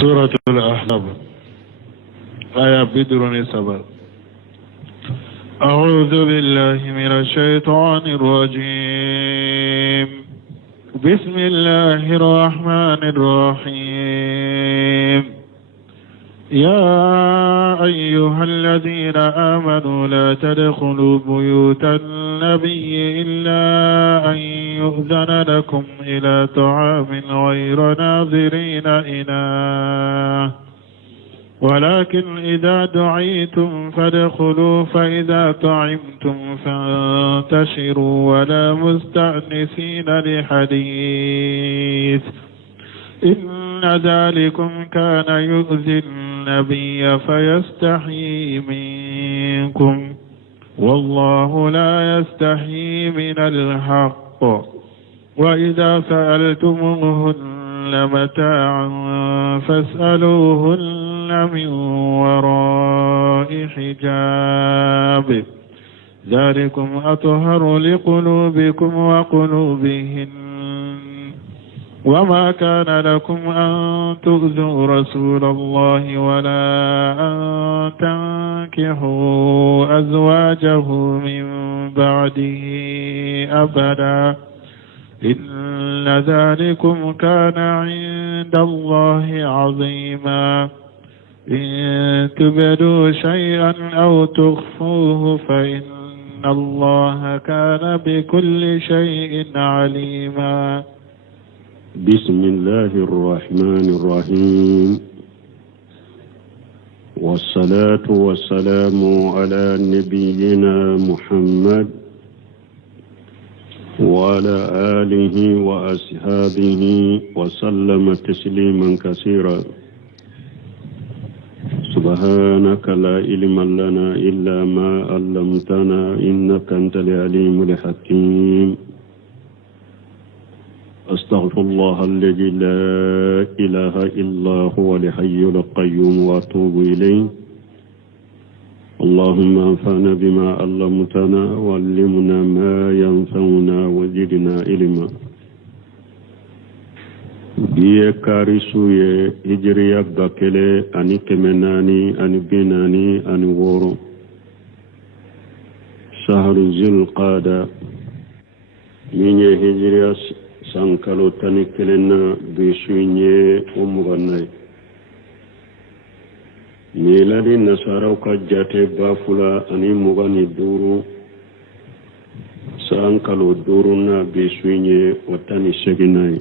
سورة الأحزاب آية بدر سبب. أعوذ بالله من الشيطان الرجيم. بسم الله الرحمن الرحيم. يا أيها الذين آمنوا لا تدخلوا بيوت النبي إلا أن يؤذن لكم إلى طعام غير ناظرين إناه، ولكن إذا دعيتم فادخلوا فإذا طعمتم فانتشروا ولا مستأنسين لحديث، إن ذلكم كان يؤذي النبي فيستحيي منكم، والله لا يستحيي من الحق. وإذا سألتموهن متاعا فاسألوهن من وراء حجاب، ذلكم أطهر لقلوبكم وقلوبهن. وما كان لكم أن تؤذوا رسول الله ولا أن تنكحوا أزواجه من بعده أبدا، إن ذلكم كان عند الله عظيما. إن تبدوا شيئا أو تخفوه فإن الله كان بكل شيء عليما. بسم الله الرحمن الرحيم، والصلاة والسلام على نبينا محمد وعلى آله وأصحابه وسلم تسليما كثيرا. سبحانك لا علم لنا إلا ما علمتنا إنك أنت العليم الحكيم. أستغفر الله الذي لا إله إلا هو الحي القيوم وأتوب إليه. اللهم انفعنا بما علمتنا وعلمنا ما ينفعنا وزدنا علما. biye karisuye hijriya bakele ani kemenani ani binani ani woro shahru zilqada minye hijriya sankalo tani kelena bisuye umuganai miladi nasaraw ka jate bafula ani mugani duru sankalo duru na bisuye watani seginai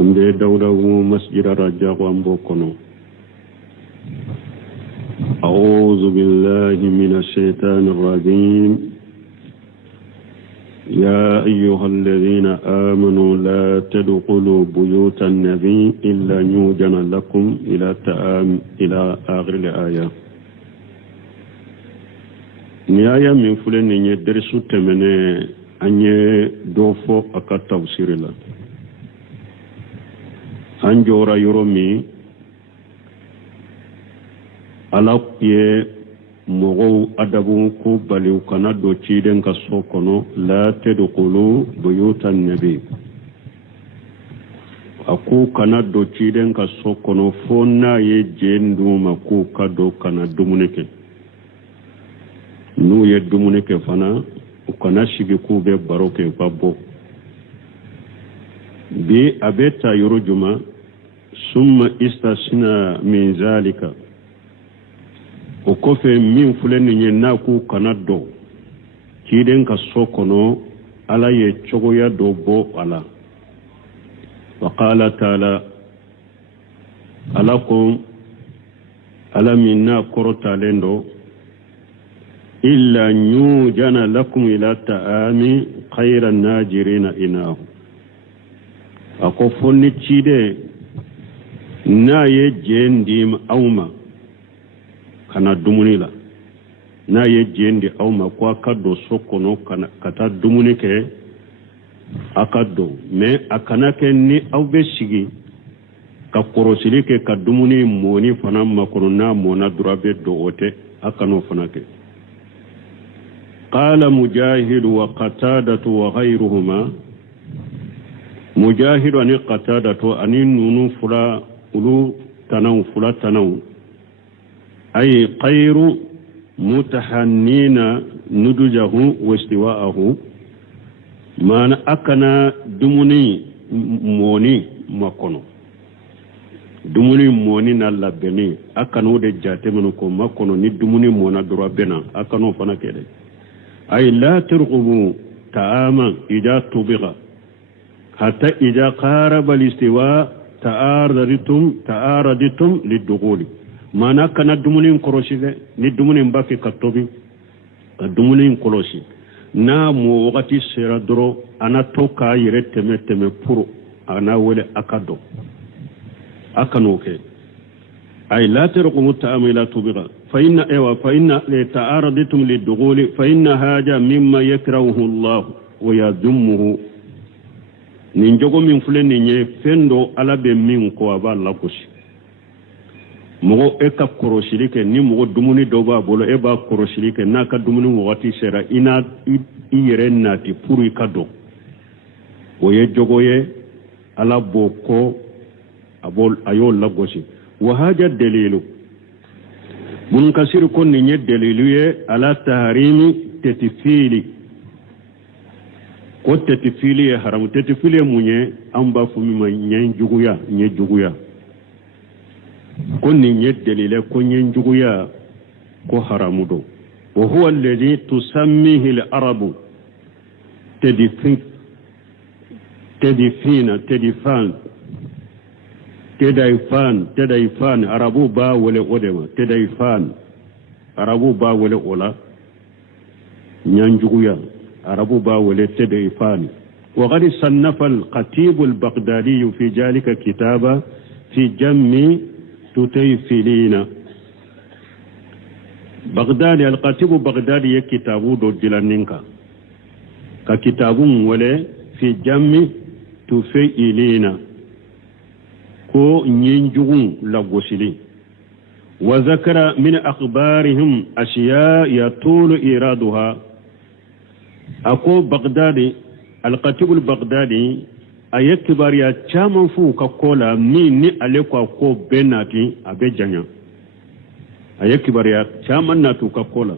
ambe dawda wu masjid raja ko ambo kono. A'udhu billahi minash shaitanir rajim. يا أيها الذين آمنوا لا تدخلوا بيوت النبي إلا يؤذن لكم إلى آخر الآية. نهاية من فلان يدرس تمنى أن يدوفو أكا تفسير الله. أنجورا يرومي ألاقية مغو أدبو كوباليو كانادو تشيدن كسوكونو لا تدخلوا بيوت النبي أكو كانادو تشيدن كسوكونو فونا يجندو مكو كادو كانادو منك نو يدو منك فانا وكاناشيكي كوبي باروكي بابو بي أبيتا يرجما ثم استثنى من ذلك okofe min fulani nye naku kanado kiden ka sokono ala ye chogoya do bo ala wa qala taala alakum ala minna korota lendo illa nyujana lakum ila ta'ami khayran najirina inahu akofoni chide na ye jendim auma kana dumuni la na ye jendi auma kwa kado sokono kana kata dumuni ke akado me akanake ni awbe shigi ka korosili ke ka dumuni moni fana makono na mona durabe do ote akano fanake. قال مجاهد وقتادة وغيرهما mujahidu ani qatada to ani nunu fula ulu tanaw fula tanaw ay khayru mutahannina nudujahu wastiwa'ahu mana akana dumuni moni makono dumuni moni na labeni akano de jate meno ko makono ni dumuni mona dura bena akano fana kede ay la turqubu ta'ama ida tubiga hatta ida qaraba al-istiwa ta'araditum lidukhuli mana kana dumuni koroshive ni dumuni mbake katobi dumuni koloshi na mo wakati sera doro ana toka yire teme puro ana wele akado akanoke ay la tarqumu ta'amila tubiga fa inna li ta'araditum lidukhuli fa inna haja mimma yakrahu Allah wa yadhumuhu ni jogo min fuleni nye fendo alabe min ko aba lakoshi mogo eka koroshirike ni mogo dumuni doba bolo eba koroshirike naka dumuni wakati sera ina iyere nati puru ikado oye jogo ye ala boko abol ayo lagoshi wa haja dalilu mun kasir kon ni nye dalilu ye ala tahrimi tetifili ko tetifili ye haram tetifili munye amba fumi ma nye juguya كن يدلل كن ينجويا كو حرامدو وهو الذي تسميه العرب تدفان عربو با ولا ودما تدفان عربو با ولا اولا ينجويا عربو با ولا تدفان وقد صنف الخطيب البغدادي في ذلك كتابا في جمع tutayfilina Baghdad al-Qatibu Baghdadi ya kitabu do dilaninka ka kitabun wale fi jammi tufailina ko nyinjugun lagosili wa zakara min akhbarihim ashiya yatul iraduha ako Baghdadi al-Qatibu al-Baghdadi ayekbar ya chaman fu ka kola ni alekwa ko benati abe janya ayekbar ya chaman natu ka kola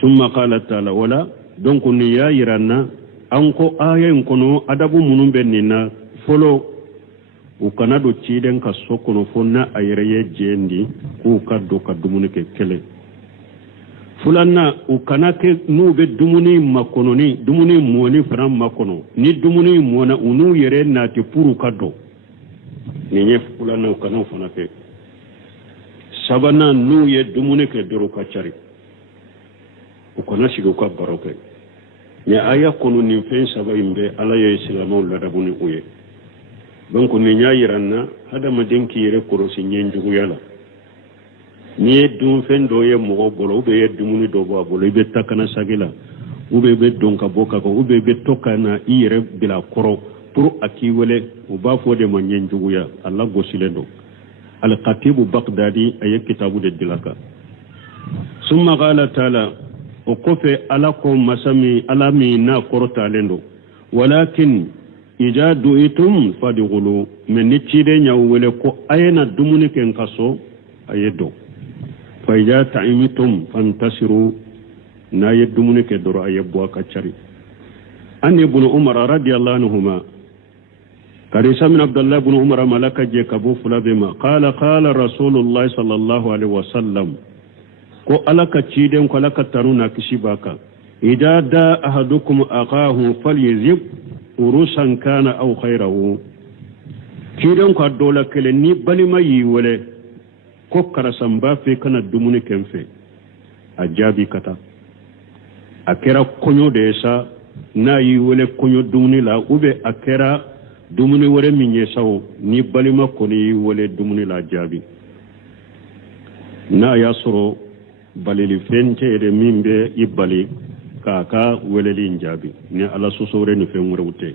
summa qala ta'ala wala donc ni ya yiranna anko ayen kono adabu munun benina folo u kanado ciden ka sokono fonna ayere jendi ku kaddo kadumune ke kele fulanna u kanake nube dumuni makono ni dumuni moni fram makono ni dumuni mona unu yere nati puru kado ni nye fulanna u kanao fanake sabana nu ye dumuni ke doro kachari u kanashi ka baroke ni aya kono ni fen saba imbe ala ya islamo ladabuni uye donc ni nya yiranna hada madenki yere korosi nyenjugu yala ni dum fendo ye mo bolo be ye dumuni do bo bolo be takana sagila ube be donka boka ko ube be tokana ire bila koro pour akiwele u ba fo de manyen juguya Allah gosilendo al khatib baghdadi ay kitabu de dilaka summa qala taala o kofe ala ko masami alami na korota lendo walakin ija duitum fadghulu men ni cide nyawele ko ayena dumuni ken kaso ayedo فإذا تعمتم فانتصروا نا يدمونك درا يبوا كچري أن ابن عمر رضي الله عنهما كريسا من عبد الله بن عمر ملك جيكبو فلبما قال رسول الله صلى الله عليه وسلم ko alaka ciden ko alaka taruna kishibaka idza da ahadukum aqahu falyazib urusan kana aw khayrahu ciden ko dola kele ni balima yi wole ko karasan ba fe kana dumuni kenfe ajabi kata akera konyo de sa na yi wole konyo dumuni la ube akera dumuni wore minye sawo ni balima ko ni wole dumuni la jabi na yasro balili fente de mimbe ibali kaka weleli njabi ni ala susore ni fen wurute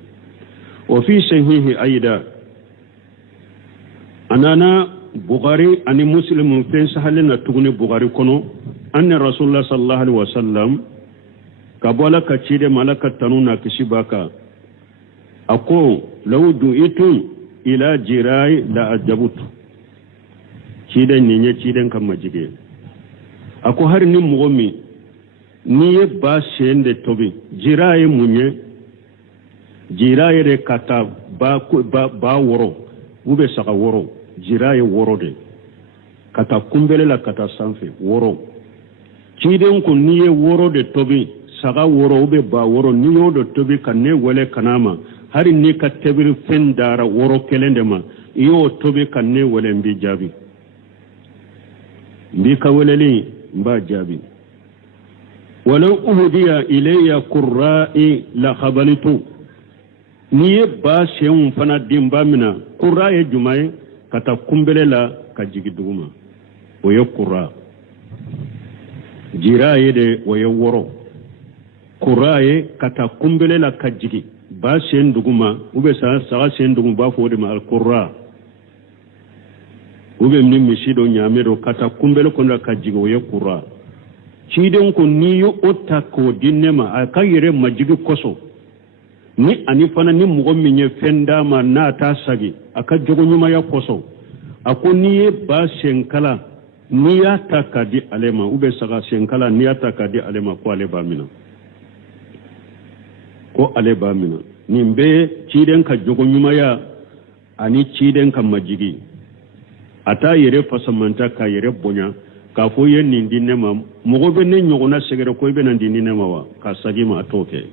o fi sahihi aida anana Bukhari ani Muslim fen sahalina tuguni Bukhari kono anna Rasulullah sallallahu alaihi wasallam kabala kachide malaka tanuna kishibaka idada ahadukum aqahu falyazib urusan kana aw khayrahu kiden ko dola kele ni balima yi wole ko karasan ba fe kana dumuni kenfe ajabi kata akera konyo de sa na yi wole konyo dumuni la ube akera dumuni wore minye sawo ni balima ko ni wole dumuni la jabi na yasro balili fente de mimbe ibali kaka weleli njabi ni ala susore ni fen wurute o fi sahihi aida anana Bukhari ani Muslim fen sahalina tuguni Bukhari kono anna Rasulullah sallallahu alaihi wasallam kabala kachide malaka tanuna kishibaka ako law du'itum ila jirai la ajabutu ciden ni nye ciden kan majige ako har ni mugomi ni ye ba shende tobi jirai munye jirai de kata ba woro ube saka woro jirai woro de kata kumbele la kata sanfe woro ciden ko ni ye woro de tobi saka woro ube ba woro ni yo de tobi kanne wele kanama hari ni ka tebiri fen dara woro kelende ma iyo tobi kanne wele mbi jabi mbi ka weleli mba jabi walau uhdiya ilayya qurra'i la khabalitu ni ye ba shen fana dimba mina qurra'i jumaye kata kumbele la ka jigi duguma o ye qurra jiraye de o ye woro qurra'i kata kumbele la ka jigi ba shen duguma ube sa shen duguma ba fo de ma al qurra ube mni mishido nyamero kata kumbele konda ka jigi o ye qurra ciden ko ni yo otta ko dinnema aka yere majigi koso ni ani fana ni mugo minye fenda ma na ta sagi aka jogo nyuma ya koso ako ni ye ba shenkala ni ya takadi alema ube saga shenkala ni ya takadi alema ko ale ba mina ko ale ba mina ni mbe ciden ka jogo nyuma ya ani ciden ka majigi ata yere fasamanta ka yere bonya ka fo yen nin dinne ma mogo be ne nyogona segere ko be nan dinne ma wa ka sagi ma toke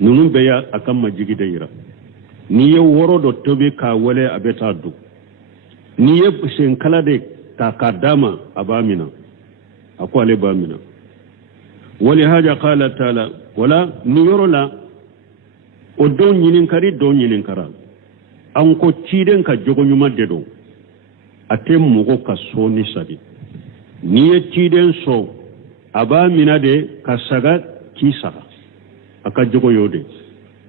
nunun be ya akam majigi de yira ni ye woro do tobe ka wale abeta du ni ye sen kala de ta kadama abamina akwale bamina wali haja qala taala wala ni yoro la o don nyinin kara an ko ciden ka jogo nyuma de do ate mogo ka so ni sadi ni ye ciden so aba mina de ka saga kisara aka jogo yode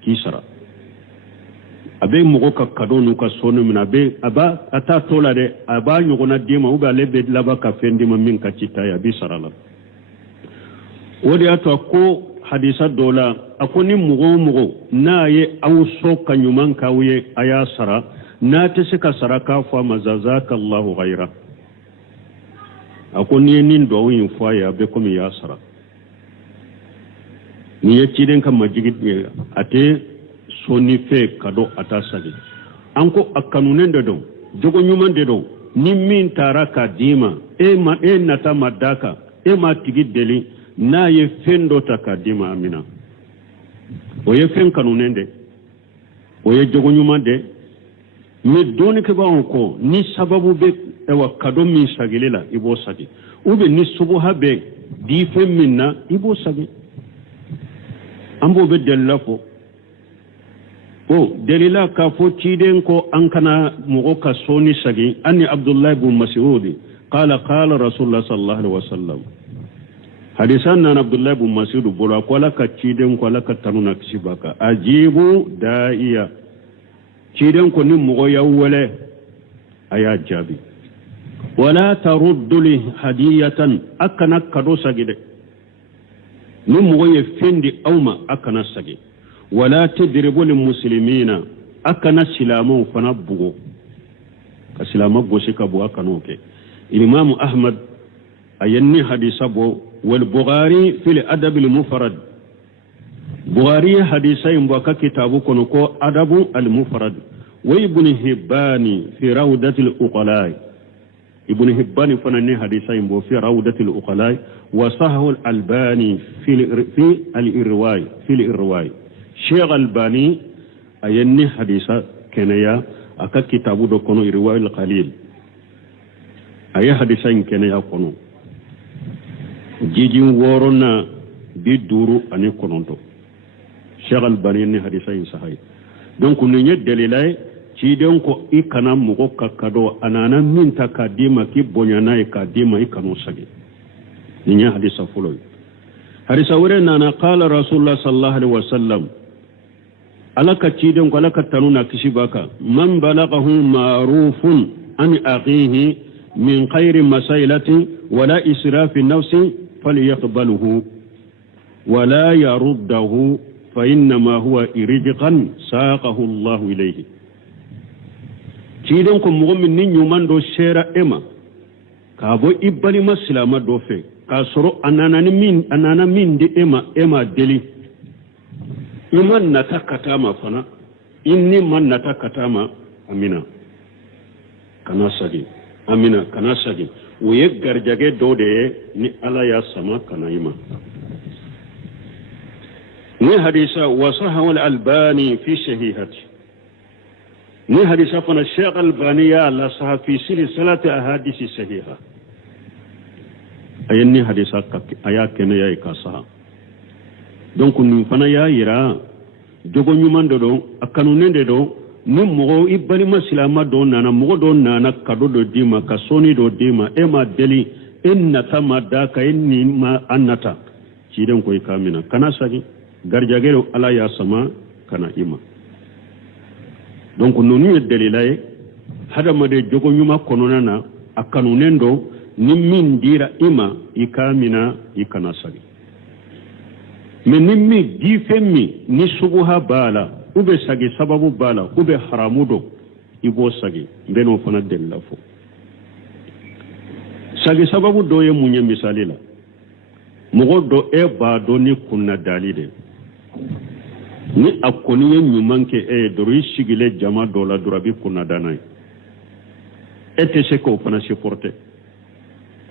kisara abe mogo ka kadonu ka so no mina be aba ata tola de aba nyogona dima uba lebe laba ka fendi ma min ka cita ya bi sarala wodi ato ko hadisa dola akoni mogo na ye awso ka nyuman ka wuye aya sara na ta suka saraka fa mazazaka Allahu ghaira akoni nin do yin fa ya be kuma ya sara ni ya ciden kan majigid ate soni fe kado ata sali anko akanunen da do jogo nyuman de do ni min taraka dima e nata madaka e ma tigid deli na ye fendo takadima amina o ye fen kanunen de o ye jogo nyuman de me doni ke ba ko ni sababu be ewa kado min sagilela ibo sagi ube ni subuha be di fe minna ibo sagi ambo be delafo o delila ka fo ciden ko an kana mugo ka soni sagi anni abdullah ibn mas'ud qala qala rasulullah sallallahu alaihi wasallam hadisan nan abdullah ibn mas'ud bola ko la ka ciden ko la ka tanuna kisibaka ajibu da'iya ciden ko ni mugo yawwale aya jabi wala taruddu li hadiyatan akana kado sagide ni mugo ye fendi awma akana sagi wala tadribu lil muslimina akana silamu fana bugo ka silama goshi ka bu akano ke imam ahmad ayanni hadisa bo wal bukhari fil adab al mufrad bukhari hadisa imbo ka kitabu kono ko adabu al mufrad wa ibn hibbani fi rawdat al uqala ibn hibbani fanani hadisa imbo fi rawdat al uqala wa sahahu al albani fi al irwai Sheikh Albani ayanni hadisa kenaya aka kitabu do kono irwai al qalil aya hadisa kenaya kono jijin worona biduru ani kononto Sheikh Albani ni hadisa sahih donc ni nye delilay ci den ko ikana mugo kakado anana min takadima ki bonyana e kadima ikano sage ni nya hadisa fulo hadisa wure nana qala rasulullah sallallahu alaihi wasallam alaka ci den ko alaka tanuna kishibaka man balaghahu ma'rufun an aqihi min khairi masailati wala israfi nafsi falyaqbaluhu wala yaruddahu فإنما هو رزقا ساقه الله إليه تيدن كو مغمن ني نيومان دو شيرا إما كابو إبالي ما سلاما دو في كاسرو أنانا من دي إما دلي إما نتاكتاما فنا إني من نتاكتاما أمينا كنا سجي أمينا كنا سجي ويقر جاگه دو دي ني ألا يا سما كنا إما ني حديثا وصحه الألباني في صحيحته ني حديثا فنا الشيخ الألباني لا صح في سلسلة أحاديث صحيحة أي ني حديثا أيا كنا يا كاسا donc ni fana ya yira jogo nyuman do akanu do ni mogo ibali masilama do nana mogo do nana kado do dima kasoni do dima ema deli enna tamada ka enni ma annata ciden koy kamina kana sagi garjagero ala ya sama kana ima donc nonu e delilaye hada made jogo nyuma konona na akanu nendo ni min dira ima ikamina ikana sagi mais ni mi di femmi ni subuha bala ube sagi sababu bala ube haramudo ibo sagi beno fana della fo sagi sababu do ye munye misali la mogo do e ba do ni kunna dalide ni akoni ye nyumanke e dori sigile jama do la durabi kunna danay ete se ko fana supporter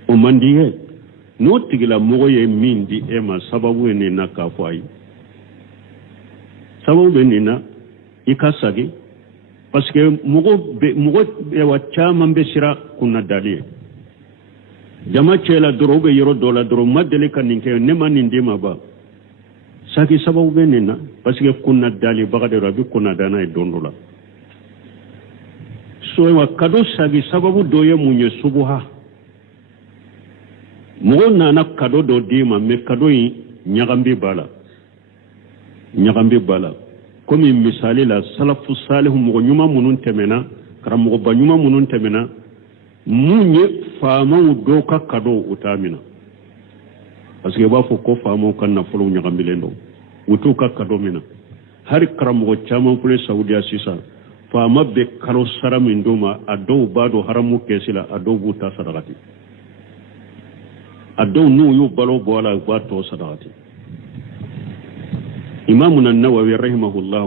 o mandiye no tigila mogo ye min di ema sababu ni na kafai sababu be ni na ikasagi parce que mogo be wa chama be sira kunna daliye jama chela dorobe yoro dola doro madele kaninke ne maninde maba sagi sababu be ni na parce que kunna dali bagade rabi kunna dana e dondola so wa kado sagi sababu doye munye subuha mogo nana kado do dima me kado yi nyagambi bala komi misali la salafu salihu mogo nyuma munun temena kara mogo ba nyuma munun temena munye fama do ka kado utamina parce que ba fo ko fama kan na folo nyagambi lendo utu ka kado mina hari kara mogo chama fule saudiya sisa fama be karo sara min doma ado bado haramu kesila ado buta sadaqati adon nu yu balo bola bato sadaqati imam an-nawawi rahimahullah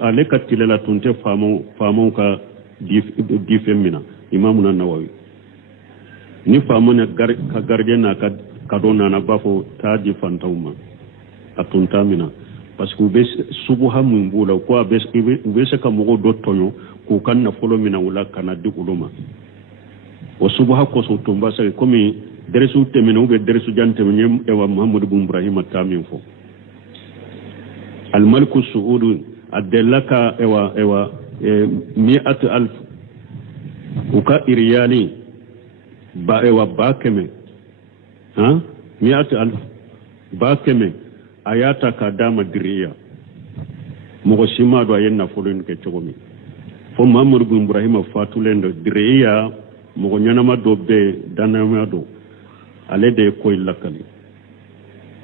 alaka tilala tunte famo ka di femina imam an-nawawi ni famo na ka garje na ka dona na bafo ta di fantawma atunta mina parce que be subuha mun bula ko be se ka mogo do tonyo ko kan na folo mina wala kana di uluma o subuha ko so tumba sa komi deresu temene ube deresu janteme nyem ewa Muhammad bin Ibrahim tamin fo al maliku suudu adellaka ewa mi'at alf uka iriyali ba ewa bakeme ha mi'at alf bakeme ayata ka dama diriya mogo sima do ayenna folon ke chogomi fo Muhammad bin Ibrahim fatulendo diriya mogo nyanama do be danama do ale de koy lakali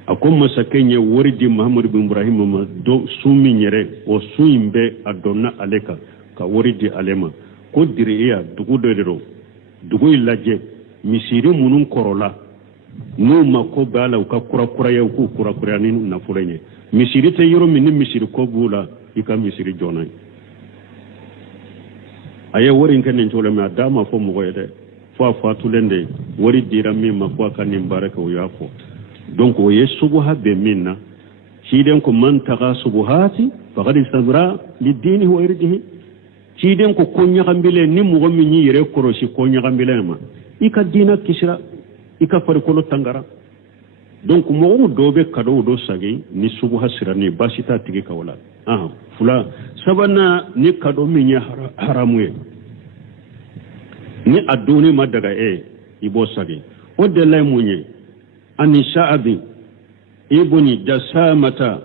akom masakenye woridi Muhammad bin Ibrahim ma do sumi nyere o suimbe adonna aleka ka woridi alema ko diriya dugu dodero dugu ilaje misiri munun korola no mako bala ka kura ya ku kura ni na fulenye misiri te yoro min misiri ko bula ika misiri jonay aye worin kan en tole ma dama fo mo goyede fa tulende wori dira mi ma ko kan baraka o yafo donc o yesubuha be minna ciden ko man taga subuhati faqad sabra lidini wa irdihi ciden ko konya gambile ni mo gomi ni yere korosi konya gambile ma ika dina kisra ika farikolo tangara donc mo dobe kado do sagi ni subuha sira ni basita tigi kawla fula sabana ni kado mi nya haramuye ni adoni madaga ibo sagi o de lay munye ani sha'abi ibni jasamata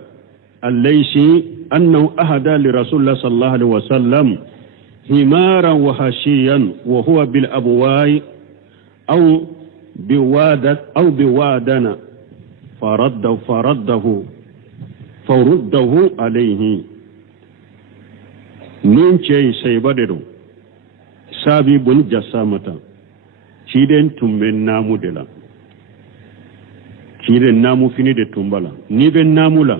al-laysi annahu ahada li rasulillah sallallahu alaihi wasallam himara wa hashiyan wa huwa bil abwai aw biwadana فرده faruddahu alayhi nin ce sai badero sabi bun jasamata ciden tumben namu de la ciden namu fini de tumbala ni ben namu la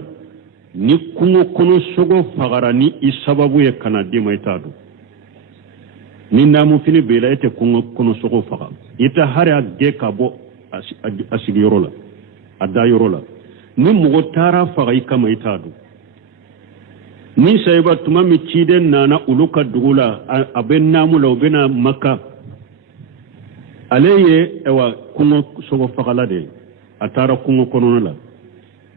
ni kungo kono sogo fagara ni isababu ye kana di mai tadu ni namu fini bela ite kungo kono sogo faga ita hare agge kabo asigi yorola adda yorola ni mugo tara faga ikama itadu ni sayba tuma mi ciden nana uluka dugula aben namu la obena makka aleye ewa kungo sogo fagala de atara kungo kono la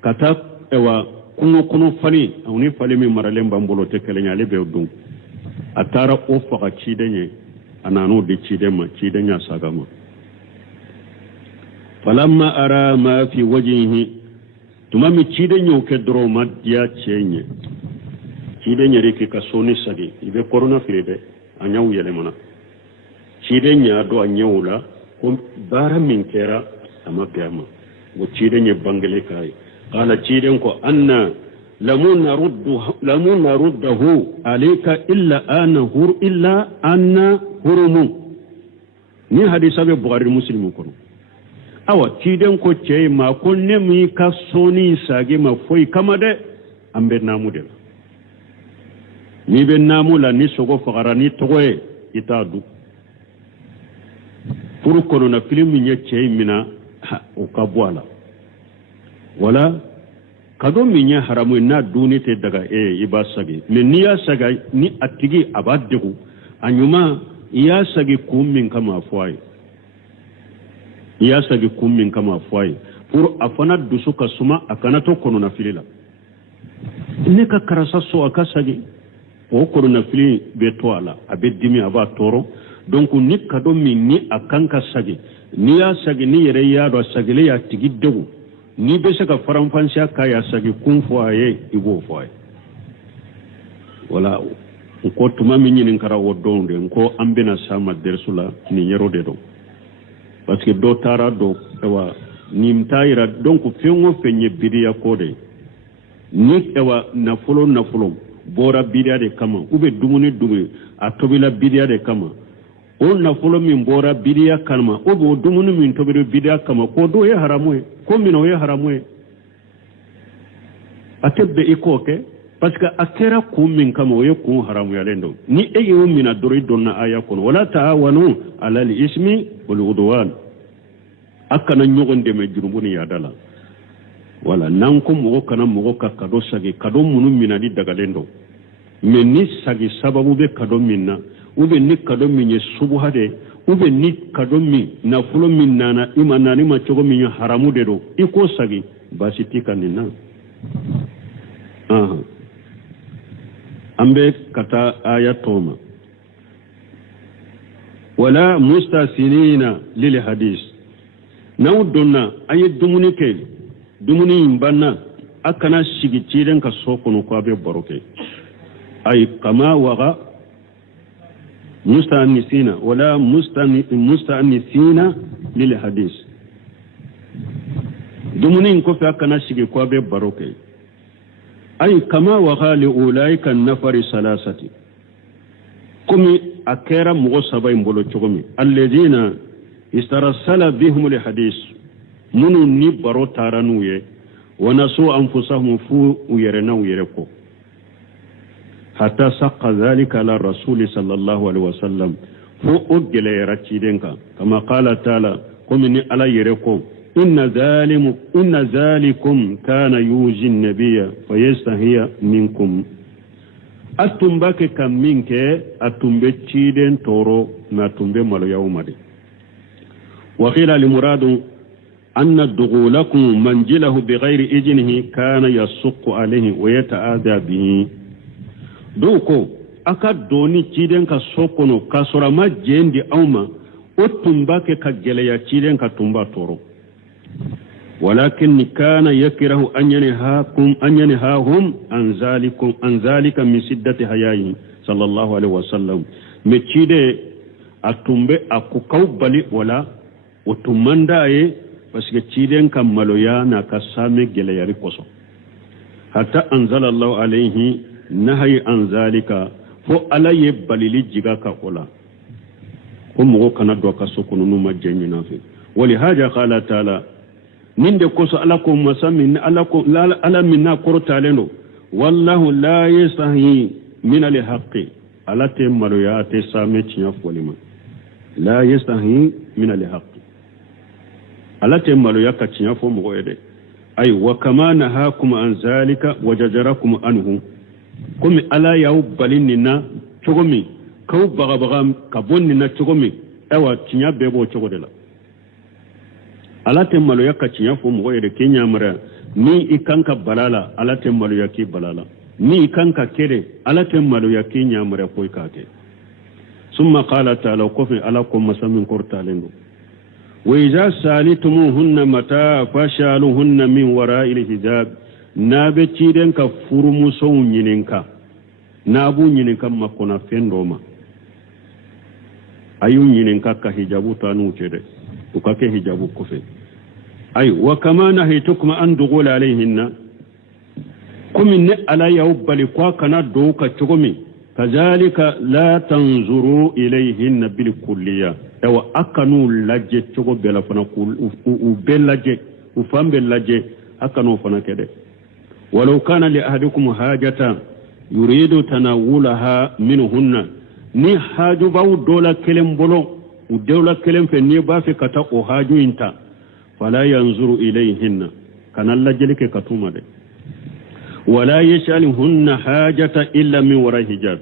kata ewa kungo kono fani awni fali mi maralen bambolo te kelenya le be dum atara o faga cidenye anano de cidema cidenya sagama falamma ara ma fi wajhihi tuma mi cidenyo ke dro madya cenye cidenya reke ka soni sagi ibe corona firebe anyaw yele mana cidenya do anyawla ko bara min kera ama gama wo cidenya bangale kai qala ciden ko anna lamun naruddahu alayka illa anna hurumu ni hadisa be bukhari muslim ko awa ciden ko cey ma ko nemi ka soni sage ma foy kamade ambe namude ni be namula ni sogo fagara ni togoye itadu pour kono na film nye cey mina o kabwala wala kado minya haramu na dunite daga iba sage me ni ya saga ni atigi abadegu anyuma ya sage kummin kama fwai ya sage kummin kama fwai pour afana dusuka suma akana to kono na filila ne ka karasa so aka sage o kono na fili be toala abedimi aba toro donc ni kado min ni akanka sage ni ya sage ni yere ya do sagele ya tigi degu ni be se ka faranfansiya kaya sagi kun foye ibo foye wala ko tuma min yin kara wodonde ko ambina sama dersula ni yero de do parce que do tara do ewa ni mtayira donc fengo fenye bidiya kode ni ewa na fulo bora bidiya de kama ube dumuni atobila bidiya de kama o nafolo min bora bidiya kama o bo dumuni min tobido bidiya kama ko do ye haramu ko min o ye haramu atebbe ikoke parce que akera ko min kama o ye ko haramu ya lendo ni eye o min adori donna aya ko wala taawanu ala al ismi wal udwan akana nyogonde me jurumbuni ya dala wala nan ko mo kana mo ka kado sagi kado munu minadi daga lendo men ni sagi sababu be kado minna ube ni kado minye subuhade ube ni kado min na fulo min nana imana ni ma chogo min haramu de do iko sagi basi tikanina ambe kata aya toma wala mustasinina lil hadis naw donna ay dumuni imbanna akana sigi ciren ka sokono ko abe baroke ay kama waga مستأنسين ولا مستأنسين للحديث دمنين كفي أكنا شيء كوابي باروكي أي كما وقال أولئك النفر ثلاثة كمي أكيرا مغصبا ينبولو تشغمي الذين استرسل بهم الحديث منو نبارو تارانوية ونسوا أنفسهم فو ويرنا ويركو حتى سق ذلك على الرسول صلى الله عليه وسلم فو أجل يرتشيدنك كما قال تعالى قمني على يركو إن ذلكم كان يوجي النبي فيستحي منكم أتنبك كم منك أتنبتشيدن تورو ما تنبمل يوم دي وقيل لمراد أن دخولكم منجله بغير إذنه كان يسق عليه ويتآذى به doko aka doni ciden ka sokono ka sorama jendi awma o tumba ke ka geleya ciden ka tumba toro walakin kana yakrahu an yanhahum an zalika min siddati hayayi sallallahu alaihi wasallam me cide atumbe akukau bali wala o tumanda ye parce que ciden ka maloya na ka same geleyari koso hatta anzala Allah alayhi nahyi an zalika fo ala ye balili jiga ka ola ko mo kana do ka sokunu no majjenyi nafi wali haja qala taala ninde ko so ala ko masamin ala ko ala minna kortalendo wallahu la yastahi min al haqqi ala te maluya te sameti yafolima la yastahi min al haqqi ala te maluya ka tinya fo mo ede ay wa kama nahakum an zalika wajajarakum anhu komi ala yaw balinina chogomi kaw baga ka bonnina chogomi ewa tinya bebo chogodela ala te maluya ka tinya fo mo ede kenya mara ni ikanka balala ala te maluya ki balala ni ikanka kere ala te maluya ki nyamara ko ikate summa qala ta'ala kofi ala kum masamin kortalendo wa idza salitumuhunna mata fashaluhunna min wara'il hijab nabe ciden ka furumu son nyininka nabu nyininka makona fendoma ayun nyininka ka hijabu tanu cede ukake hijabu kofe ay wa kama nahaytukum an dughul alayhinna kumin ala yawbali kwa kana do ka chogomi kazalika la tanzuru ilayhinna bil kulliya ewa akanu laje chogo bela fana u belaje u fambe laje akanu fana kede walau kana li ahadikum hajata yuridu tanawulaha minhunna ni haju baw dola kelem bolo u dola kelem fe ni ba fi kata o haju inta fala yanzuru ilayhinna kana laje ke katuma de wala yashaluhunna hajata illa min wara hijab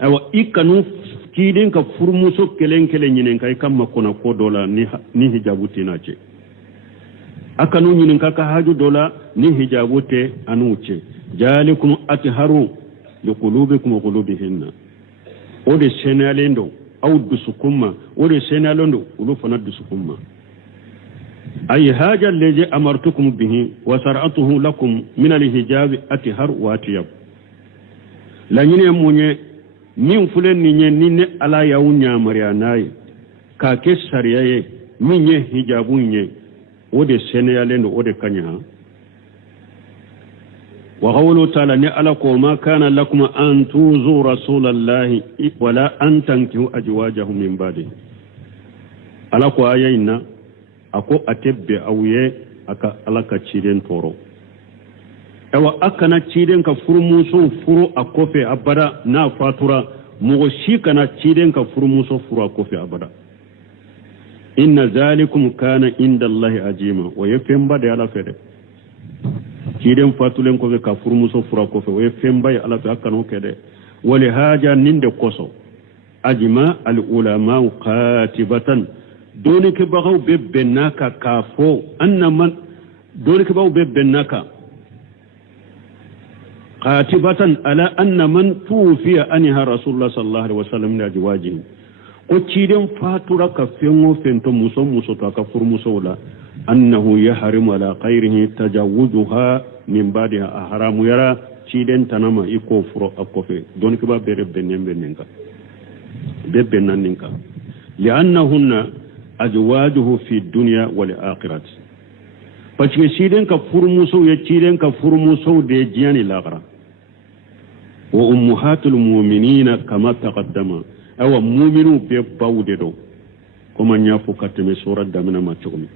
awa ikanu kidin ka furmuso kelen nyinen kai kamma kona ko dola ni hijabu tinace akanu nyinen ka haju dola ni hijabu te anuce jalikum atharu liqulubikum wa qulubihinna ode senalendo aw dusukumma ode senalondo ulu fana dusukumma ay haja allazi amartukum bihi wa sar'atuhu lakum min alhijab athar wa atiyab la nyine munye min fulen ni nyen ni ne ala yawu nyamariya nayi ka ke sariyaye min ye hijabu nye ode senalendo ode kanya wa qawlu ta'ala ni ala ko ma kana lakum an tuzu rasulallahi wala an tankihu ajwajahu min ba'di ala ko ayina ako atebbe awye aka alaka ciden toro ewa akana ciden ka furumuso furu akofe abada na fatura mugo shi kana ciden ka furumuso furu akofe abada inna zalikum kana inda allahi ajima wa yafemba de ala fede ciden fatulen ko ka furumuso furu akofe wa yafemba ala fe akano kede wali haja ninde koso ajima al ulama qatibatan doni ke bagaw bebbe naka kafo annaman doni ke bagaw bebbe naka qatibatan ala anna man tufiya anha rasulullah sallallahu alaihi wasallam min ajwajihi ko ciden fatura ka fengo fento muso to ka furmuso wala annahu yahrimu ala ghairihi tajawuduha min ba'daha haramu yara ciden tanama iko furo akofe doni ke ba bere benembe nenka bebbe naninka li'annahunna azwajuhu fi dunya wal akhirah parce que ciden ka furmuso ya ciden ka furmuso de jiyani lagra wa ummahatul mu'minina kama taqaddama aw mu'minu bi bawde do kuma nyafu katme surat damina ma chugmi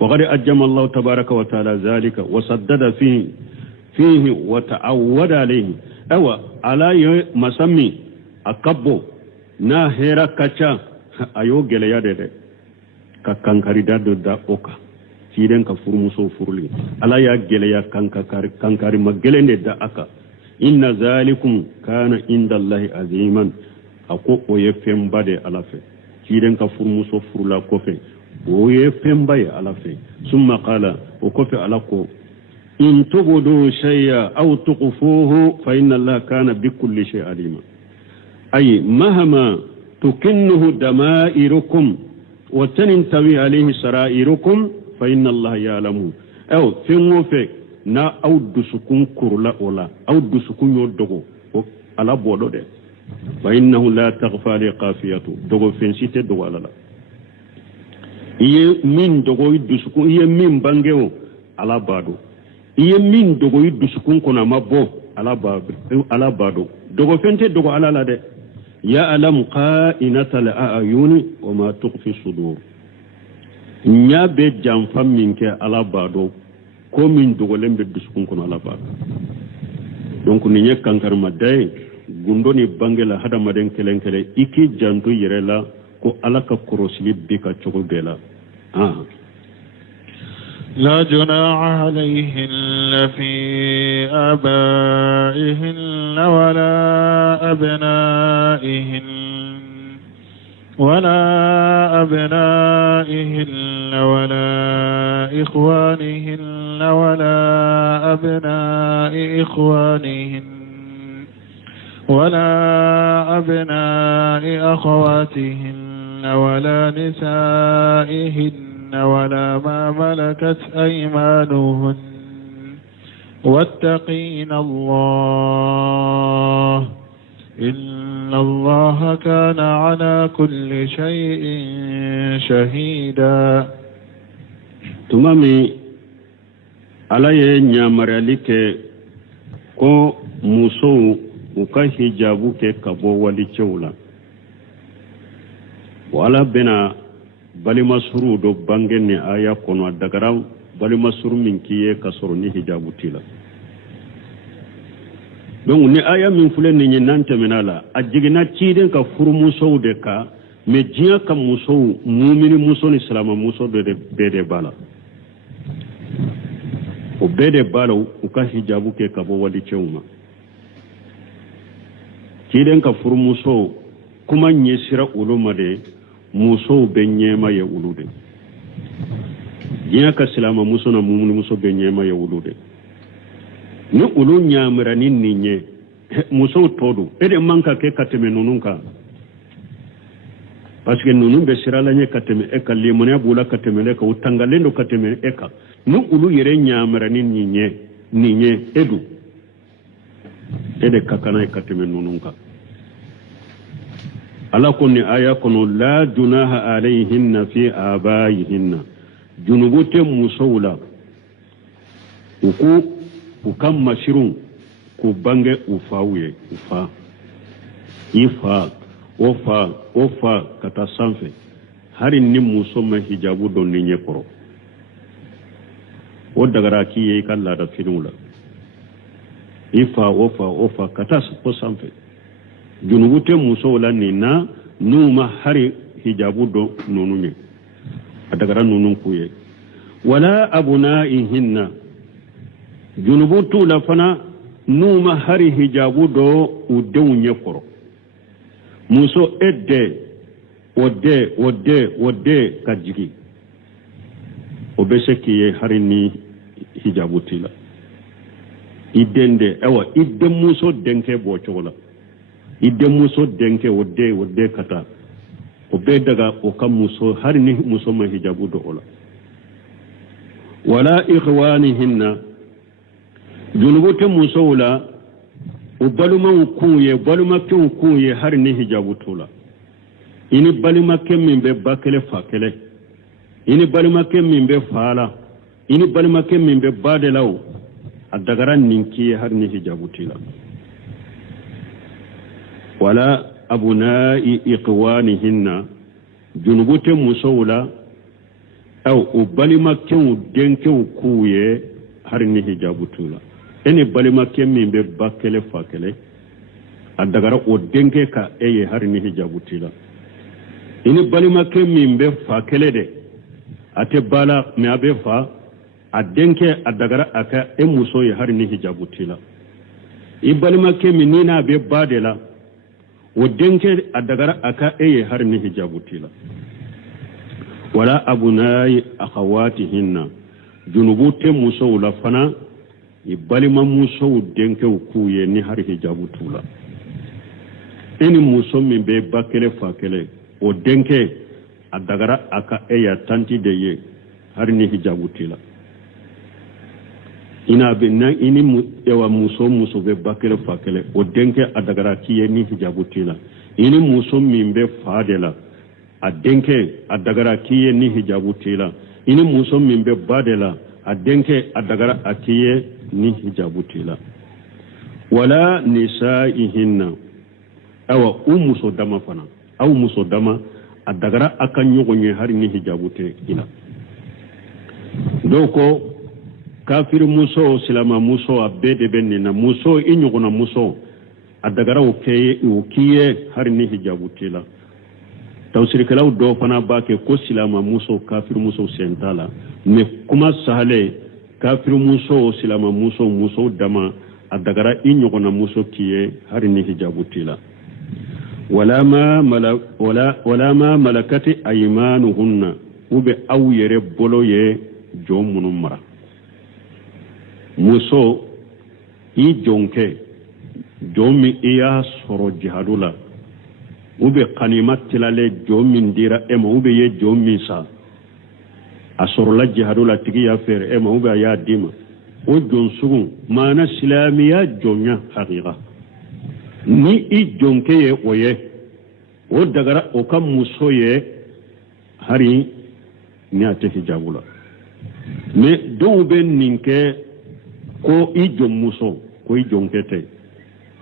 wa qad ajjama Allah tabaaraka wa ta'ala zalika wa saddada fihi wa ta'awwada alayhi aw ala masami akabbo na hera kacha ayo gele ya de ka kankari dado da oka ciden ka furmuso furli ala ya gele ya kankari magelende da aka inna zalikum kana inda allahi aziman ako oye fembade alafe ciden ka furmuso furla kofe oye fembaye alafe summa qala o kofe alako in tubudu shay'a aw tuqfuhu fa inna allaha kana bikulli shay alima ay mahama tukinnuhu damairukum wa tanintawi alayhi sarairukum fa inna allaha ya'lamu aw fengo fe na awdu sukun kurla ola awdu sukun yodogo o ala bodo de fa innahu la taghfa li qafiyatu dogo fensite dogo ala iye min dogo iddu sukun iye min bangewo ala bado iye min dogo yi dusukun kono ma bo ala bado dogo fente dogo ala la de ya alam qa'inata al-a'yuni wa ma tukhfi sudur nya be jamfam min ke ala bado ko min dogo lembe dusukun kono ala bado donc ni nyek kankar ma day gundo ni bangela hada maden kelenkele iki janto yerela ko ala ka korosli bi ka chogo bela لا جناح عليهن في آبائهن ولا أبنائهن ولا إخوانهن ولا أبناء إخوانهن ولا أبناء أخواتهن ولا نسائهن ولا ما ملكت أيمانهن واتقين الله إن الله كان على كل شيء شهيدا تمامي على نعمرالك كو موسو وكا حجابك كبو وليشولا وعلى بنا balima suru do bangen ni aya kono dagara balima suru min kiye kasoro ni hijabu tila donc ni aya min fulen ni nante menala ajigina ciden ka furu muso de ka me jiya ka muso mu'mini muso ni salama muso de bede bala o bede bala u ka hijabu ke ka bo wali cewma ciden ka furu muso kuma nyesira uluma de muso be nyema ya ulude jiya ka salama muso na mu'mini muso be nyema ya ulude ni ulu nyamira ni ninye muso todo ede manka ke kateme nununka parce que nunun be sirala nye kateme eka limone bula kateme le ka utangalendo kateme eka ni ulu yere nyamira ni ninye edu ede kakana kateme nununka ala kunni aya kono la junaha alayhinna fi abaihinna junubute musawla ukam mashirun ku bange ufawiye ifa ofa kata sanfe hari ni muso ma hijabu don ni nyekoro o dagara ki ye kala da finula ifa ofa kata po sanfe junubute muso wala ni na numa hari hijabu do nonunye adagara nonun kuye wala abunaihinna junubutu la fana numa hari hijabu do udeunye koro muso edde wode kajigi obese kiye hari ni hijabu tila idende ewa idde muso denke bo chola idde muso denke wode kata obe daga o kam muso hari ni muso ma hijabu do ola wala ikhwanihinna junubote muso wala o baluma kuye hari ni hijabu tola ini balima kemmin be bakele fakele ini balima kemmin be fala ini balima kemmin be badelaw adagaran ninki hari ni hijabu tila wala abunai ikhwanihinna junubote muso wala aw o balima kew denke kuye hari ni hijabu tola ene balima kemmin be bakele fakele adagara o denke ka eye hari ni hijabu tila ini balima kemmin be fakele de ate bala me abe fa adenke adagara aka e muso ye hari ni hijabu tila i balima kemmin ni na be badela o denke adagara aka eye hari ni hijabu tila wala abunai akhawatihinna junubute muso la fana ibalima muso denke ukuye ni hari hijabu tula eni muso min be bakele fakele o denke adagara aka eya tanti de ye hari ni hijabu tila ina be na ini ewa muso be bakele fakele o denke adagara kiye ni hijabu tila ini muso min be fadela adenke adagara kiye ni hijabu tila ini muso min be badela a denke a dagara a kiye ni hijabu tila wala nisaihinna awa muso dama fana aw muso dama a dagara akan ñogonye har ni hijabu te ila doko kafir muso silama muso a bede benni na muso i ñogona muso a dagara o kiye har ni hijabu tila tawsirkalaw do fana bake ko silama muso kafir muso sentala me kuma sahale kafir muso silama muso dama a dagara i ñogona muso kiye har ni hijabu tila wala ma malakati aymanuhunna ube aw yere bolo ye jom munum mara muso i jonke jomi iya soro jihadula ube qanimat tilale jomin dira ema ube ye jomi sa asorola jihadula tigi ya fer ema ube ya dima o jon sugun mana islamiya jonya haqiqa ni i jonke ye oye o dagara o kam muso ye hari ni ate hijabula me don be ninke ko i jom muso ko i jonke te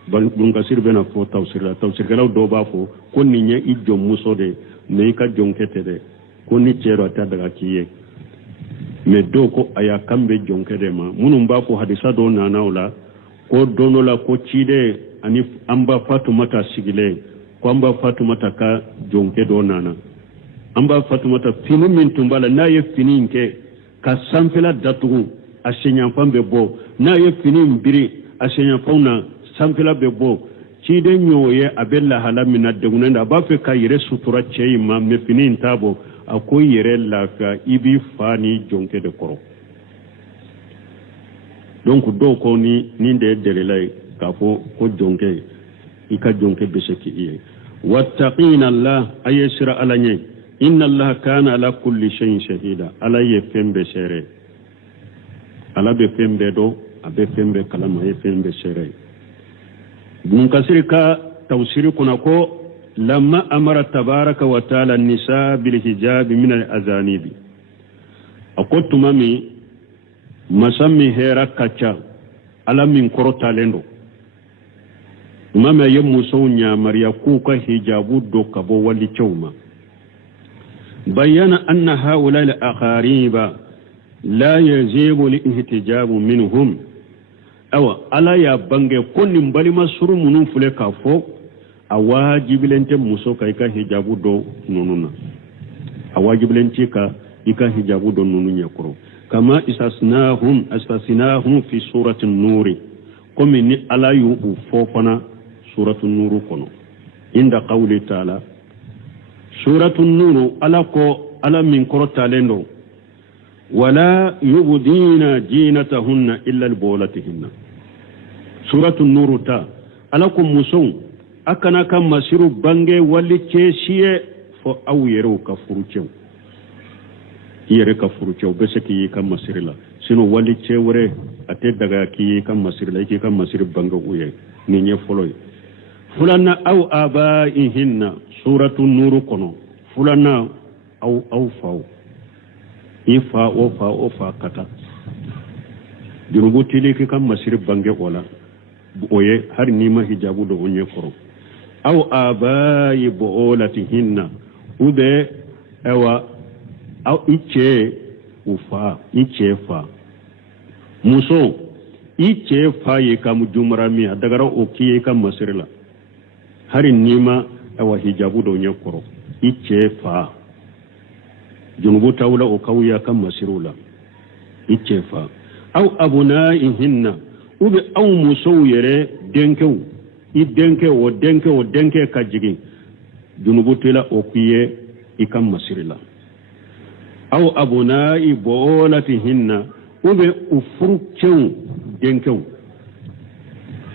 bal dun kasir bena fo tawsir galaw do ba fo ko ni nya i jom muso de me ka jonke te de ko ni cero ta daga kiye me do ko aya kambe jonke de ma munum ba fo hadisa do nanawla ko donola ko cide ani amba fatumata sigile ko amba fatumata ka jonke do nana amba fatumata finu min tumbala na ye fininke ka samfela datugu a senyan fambe bo na ye finin biri a senyan fauna samfela be bo cide nyoye abella halamina degunenda ba fe ka yire sutura cey ma me finin tabo akoy yire lafa ibi fani jonke de koro donc do ko ni de delelay ka fo ko jonke ika jonke beseki iye wattaqina allah ayesira alanye inna allah kana ala kulli shay'in shahida ala ye fembe sere ala be fembe do abe fembe kalama ye fembe sere bun kasirka tawsiri kuna ko lamma amara tabaraka wa taala an-nisa bil hijab min al-azanibi akotumami masami hera kacha ala min koro talendo mama ye muso nya mariya ku ka hijabu do kabo wali chawma bayyana anna haula al-aqariba la yajibu li-ihtijabu minhum awa ala ya bange konni mbali masuru munun fule ka fo awajibilente muso ka ika hijabu do nununa awajibilente ka ika hijabu do nunu nyakoro kama istasnahum fi surati an-nur komi ni ala yu ufofana suratu an-nur kono inda qawli ta'ala suratu an-nur ala ko ala min korota lendo wala yubdina jinatahunna illa al-bulatihinna suratu an-nur ta ala ko muson akana kan masiru bange wali keshiye fo awyero ka furucew yere ka furucew be seki kan masirila sino wali cewre ate daga ki kan masirila ki kan masir bange uye ni nye foloy fulana aw abaihinna suratu an-nur kono fulana aw faw ifa o fa kata dirugo tiliki kan masir bange wala oye har ni ma hijabu do onye koro aw abai boolatihinna ube ewa aw iche ufa iche fa muso iche fa ye kam jumrami dagara o kiye kam masirla har ni ma ewa hijabu do onye koro iche fa junubu tawla o kawya kam masirula iche fa aw abunaihinna ube aw muso yere denkew i denke o denke ka jigi junubu tela o kiye ikam masirila aw abunai boolatihinna ube ufuruchew denkew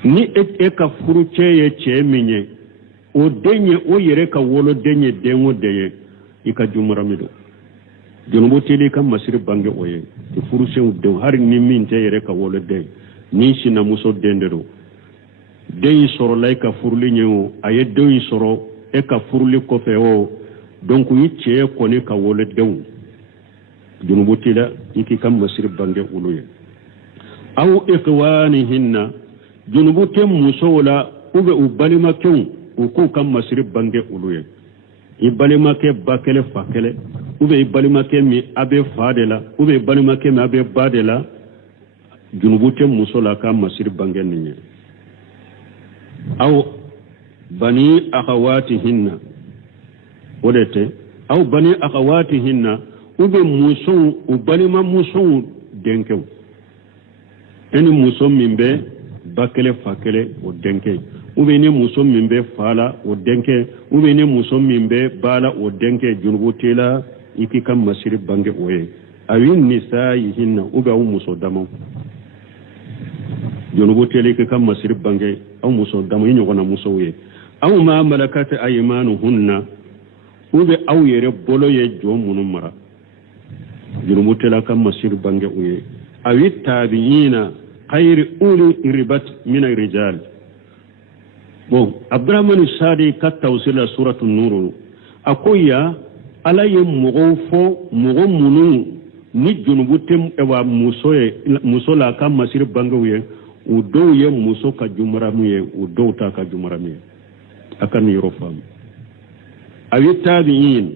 ni e ka furucheye cheminye o denye o yere ka wolo denye dengo deye ika jumramido junubu tele kam masir bange oye furuchew de har ni min te yere ka wolo de ni sina muso dendero deyi soro lay ka furli nyewo aye deyi soro e ka furli ko fe o donc yi che ko ne ka wole dew junubutila iki kam masir bange uluye aw ikhwanihinna junubute musola ube ubalima kyon uku kam masir bange uluye ibalima ke bakele fakele ube ibalima ke mi abe fadela ube ibalima ke mi abe badela junubute musola kam masir bange ninye aw bani akhawatihinna odete aw bani akhawatihinna ube muson ubalima muson denkew eni muson mimbe bakele fakele o denke ube ni muson mimbe fala o denke ube ni muson mimbe bala o denke junubutela iki kam masir bange oye awin nisayihinna ube aw muso damo junubutela iki kam masir bange aw muso damo nyogona muso oye aw ma malakat aymanuhunna ube aw yere bolo ye jomunu mara junubutela kam masir bange oye awi tabiina khayri uli ribat min ar-rijal bon abdurrahman sadi ka tawsila suratu nur akoya ala ye mogofo mogomunu ni junubutem ewa musola kam masir bange oye u dow ye muso ka jumaramu ye u dow ta ka jumaramu ye akan yoro fam awi tabiin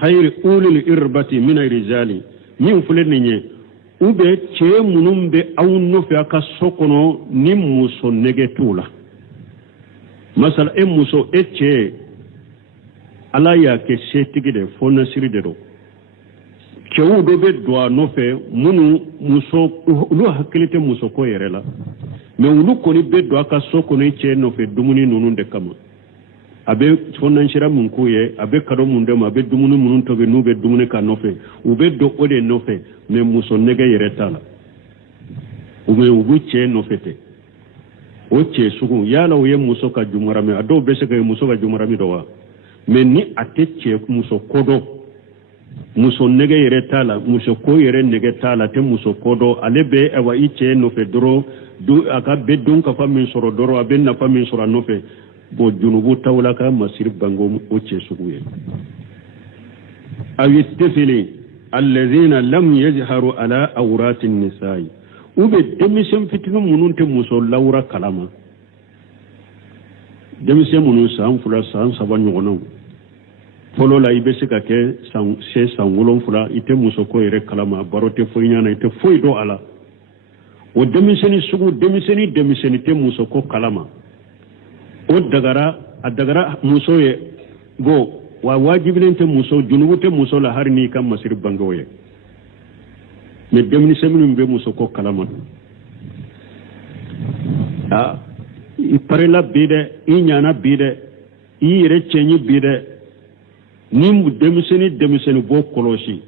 khayri uli irbati min ar-rijali min fulenye ube che munumbe awunno fi aka sokono ni muso negetula masal e muso eche ala ya ke setigide fona siride do chewu do be do no fe munu muso lu hakilite muso ko yerela me ulu ko ni be do aka sokono eche no fe dumuni nunu de kama abe fona shira mun ko ye abe kado mun de ma be dumuni munun to be no be dumuni ka no fe ube do ode no fe me muso nege yeretala ube ubuche no fete oche sugu yala uye muso ka jumarami ado bese ka muso ka jumarami dowa me ni ateche muso kodo muso nege yeretala muso ko yere nege tala te muso kodo alebe ewa iche no fe doro du aka be don ka famin soro doro abe na famin soro no fe bo junubu tawla ka masir bango oche sugu ye awi tefili الذين لم يظهروا على أورات النساء ube demisem fitinu mununte muso laura kalama demisem munu san fula san saba nyogono folo la ibe sika ke san wolon fula ite muso ko ire kalama barote foynyana ite foydo ala o demiseni sugu demiseni te muso ko kalama o dagara muso ye go wa wajibilente muso junubute muso la harni kam masir bangoye me demni seminu be muso ko kalama iparela bide inyana bide ire chenyi bide nimbu demiseni bo koloshi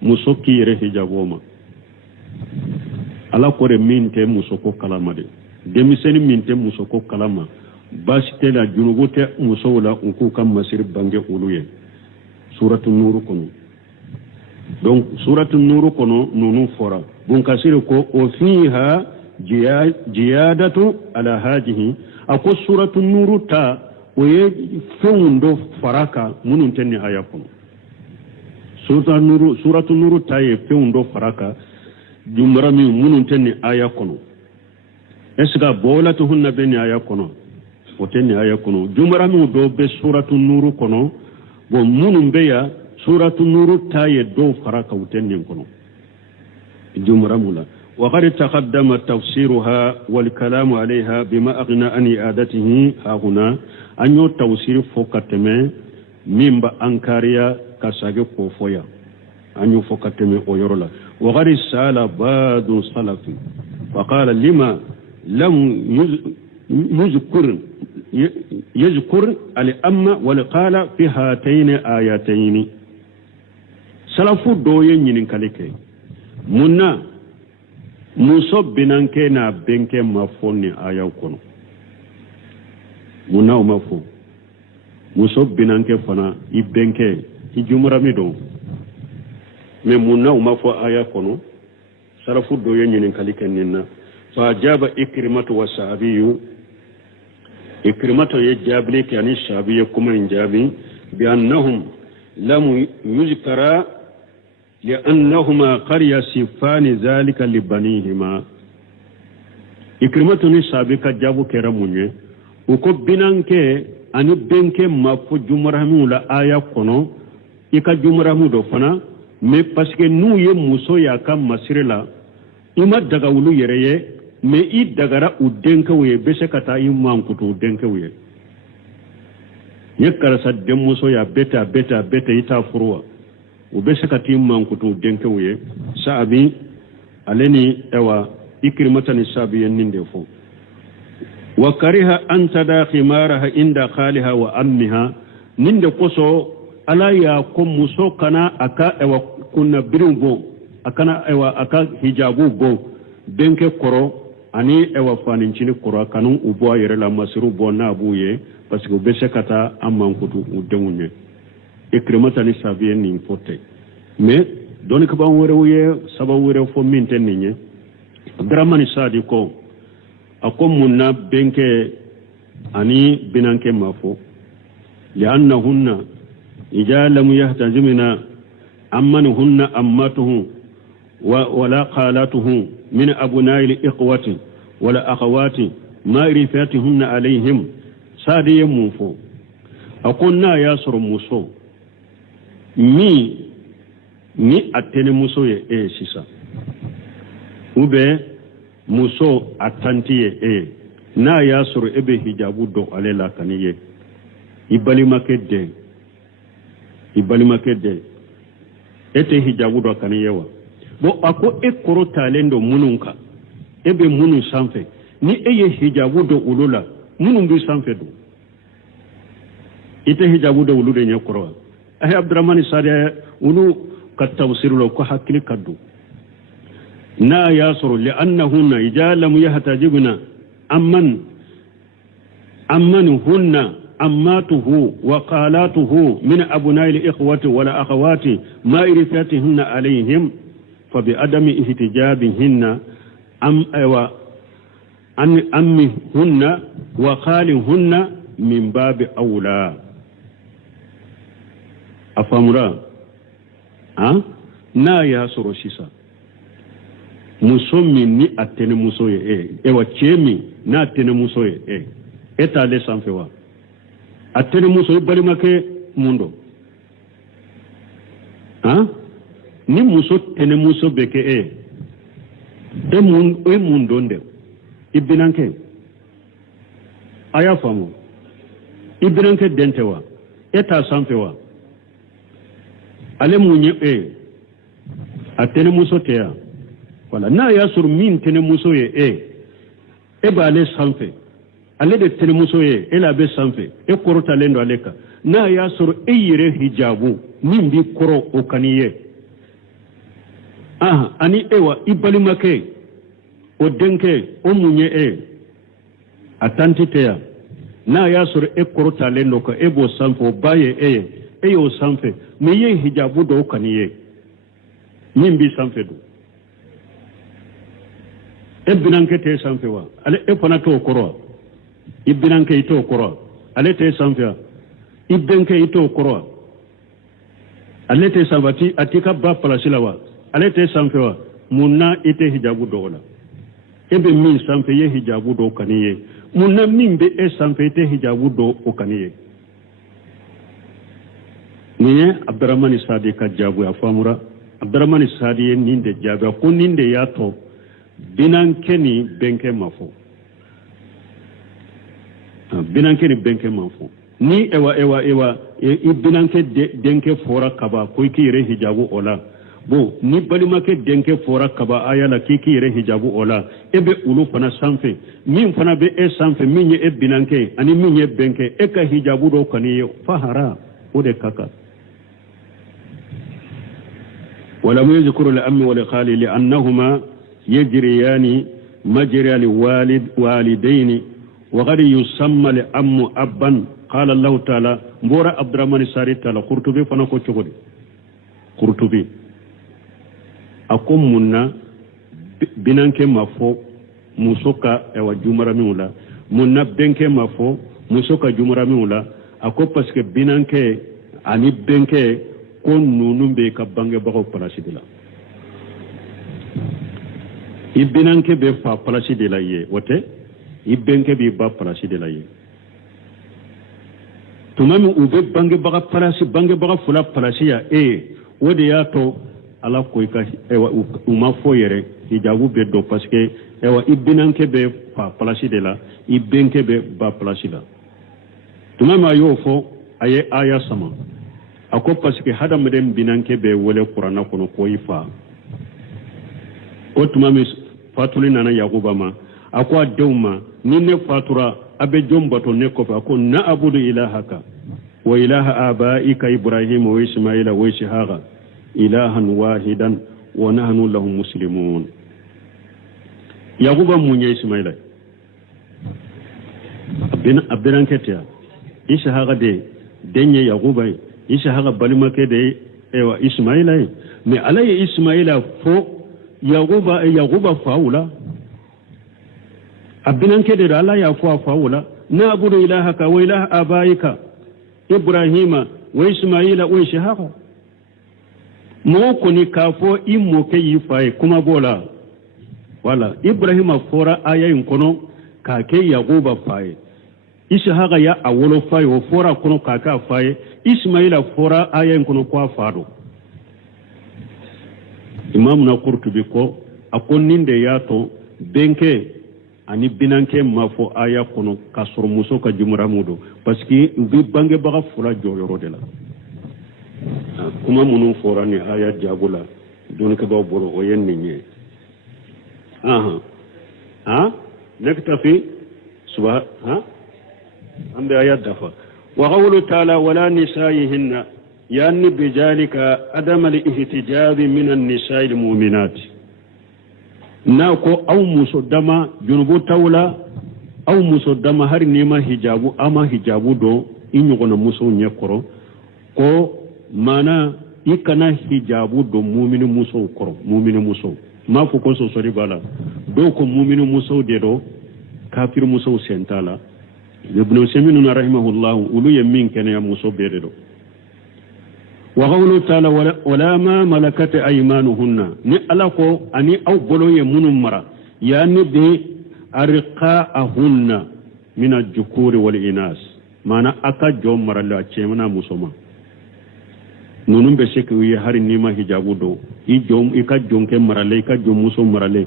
muso ki ire hijaboma ala kore minte muso ko kalama de demiseni minte muso ko kalama basite la junubute muso la unku kam masir bange uluye suratul nur kono donc suratul nur kono nunu fora bun kasir ko o fiha jiyadatu ala hajihi ako suratul nur ta oye fundo faraka munun tenni aya kono suratul nur ta ye fundo faraka jumrami munun tenni aya kono esga bolatuhunna beni aya kono oteni aya kono jumaramu do be suratu nuru kono bo munum be ya suratu nuru taye do faraka uteni kono jumaramu la wa qad taqaddama tafsiruha wal kalamu alayha bima aghna an i'adatihi ha huna anyo tafsir fokateme mimba ankariya kasage ko foya anyo fokateme o yorola wa qad sala ba'du salafi fa qala lima lam يذكر الأمة والقال في هاتين آياتين سلفو دوين ينكاليك منا مصب بنانكينا بنك مفوني آياو كونو منا ومفو مصب بنانك فنا يبنك يجمرا ميدو من منا ومفو آيا كونو سلفو دوين ينكاليك نينا فأجاب إكرمة وصحابي إكرمته يجابلك يعني الشعبية كما ينجابي بأنهم لم يذكر لأنهما قد يصفان ذلك لبنيهما ikrimatuni sabi ka jabu kera munye uko binanke ani benke mafu jumaramu la aya kono ika jumaramu do fana mais parce que nu ye muso ya ka masirila ima daga wulu yereye mais I dagara u denke wuye bese kata I mankutu denke wuye yekara sa demuso ya beta ita furwa u bese kata I mankutu denke wuye saabi aleni ewa ikrimatani sabi yenninde fo wa kariha an tada khimaraha inda khaliha wa ammiha ninde koso ala ya ko muso kana aka ewa kunna birimbo akana ewa aka hijabu bo denke koro ani ewa fanincini koro kanu ubo yere la masiru bo na buye parce que bese kata amankutu udemunye ikrimatani sabi yennin fote mais doni ko ban wore wuye sababu wore fo minten ninye Abdurrahman Sadi ko ako munna benke ani binanke mafo liannahunna ija lam yahtajimna ammanhunna ammatuhu wala qalatuhu min abunai ikhwati wala akhawati ma rifatihunna alayhim sadi mufo akonna yasru muso ni atene muso ye sisa ube muso atantiye na ya suru ebe hijabu do alela kaniye ibalimake de ete hijabu do kaniye wa bo ako ekoro talendo mununka ebe munu sanfe ni eye hijabu do ulula munun bi sanfe do ite hijabu do ulude nyakoro ahe Abdurrahman Sadi ulu katawsirulo ko hakili kaddu نا ياسر لأنهن إذا لم يحتجبن أمنهن أماته وقالاته من أبناء الإخوة ولا أخوات ما إرثاتهن عليهم فبعدم احتجابهن أمهن وخالهن من باب أولى أفهمرا نا ياسر شيسا muso min ni atene muso ye ewa chemi na atene muso ye eta le sanfe wa atene muso ye balimake mundo ni muso tene muso beke mundo nde ibinanke aya famu ibinanke dente wa eta sanfe wa ale munye atene muso teya Voilà, na ya sur min tene muso ye ba ale sanfe ale de tene muso ye la be sanfe korota lendo aleka na ya sur yire hijabu min bi koro o kaniye ani ewa ibalimake o denke o munye atantite ya na ya sur korota lendo ka bo sanfe o baye o sanfe me ye hijabu do kaniye min bi sanfe do binanke te sanfe wa ale fana to koro ibinanke ito koro ale te sanfe ibenke ito koro ale te sanfati atika ba palasila wa ale te sanfe wa munna ite hijabu do wala ebe min sanfe ye hijabu do kaniye munna min be sanfe ite hijabu do o kaniye niye Abdurrahman Sadi ka jabu ya famura Abdurrahman Sadi ninde jabu ko ninde ya to binanke ni benke mafo ni ewa binanke denke fora kaba ko kire hijabu ola bo ni balimake denke fora kaba ayala kire hijabu ola ebe ulu fana sanfe min fana be sanfe min ye binanke ani min ye benke ka hijabu do kaniye fahara ode kaka wala yuzkuru al-ammi wal khali li annahuma يجريان مجرى الوالد والدين وقد يسمى لأم أبا قال الله تعالى مورا عبد الرحمن ساري تعالى قرطبي فنكو تشغل قرطبي أقوم منا بنانك مفو musoka ewa jumara miula munna benke mafo musoka jumara miula ako parce que binanke ani benke ko nunun be ka bangebagaw palasi de la i binanke be fa palasi de la ye wote i benke be ba palasi de la ye tumami u be bangebaga fula palasi ya o de y'a to ala ko i ka u ma fo yɛrɛ hijabu be do parce que i binanke be fa palasi de la i benke be ba palasi la tumami a y'o fɔ a ye aya sama a ko parce que hadamaden binanke be wele kuranna kono ko i fa o tumami fatuli nana yakuba ma a ko a denw ma ni ne fatura a be jɔn bato ne kɔfɛ a ko na abudu ilahaka wa ilaha abaika ibrahima wa ismaila wa ishaqa ilahan wahidan wa nahnu lahu muslimun yakuba mun ye ismaila abinan ketiya ishaqa de denye yakuba ishaqa balimake de ewa ismaila mais ala ye ismaila fo yakuba faula abinan kede da ala ya fo faula na abudu ilahaka wa ilaha abaika ibrahima wa ismaila wa ishaqa mo ko ni ka fo immo ke yi faye kuma bola wala ibrahima fora ayayin kono ka ke yakuba faye ishaqa ya awolo faye o fora kono ka ka faye ismaila fora ayayin kono kwa fado imam na qurtubi ko akon ninde yato benke ani binanke mafo aya kono ka soro muso ka jumra mudo parce que bi bange baga fula joyoro de la kuma munun fora ni aya jabula don ka ba boro o yen ni naktafi subha ambe aya dafa wa qawlu ta'ala wala nisaihinna يعني بذلك عدم الاحتجاب من النساء المؤمنات ناكو أو مصدما جنوب تولى أو مصدما هر نيما حجابو أما حجابو دو إن يغنى مسو نيكورو كو مانا إكنا حجابو دو مؤمن مسو كورو مؤمن مسو ما فوكو سوري بالا دو كو مؤمن مسو دي دو كافر مسو سنتالا ابن سيمين رحمه الله ولو يمين كان يا مسو بيدو وقوله تعالى ولا ما ملكت أيمانهن نألقوا أني أو بلو يمون مرا يعني بأرقاءهن من الذكور والإناث معنى أكا جوم مرا لا تشيمنا مسوما نونم بسيك ويهاري نيما هجابو دو إكا جوم كي مرا لي إكا جوم مسو مرا لي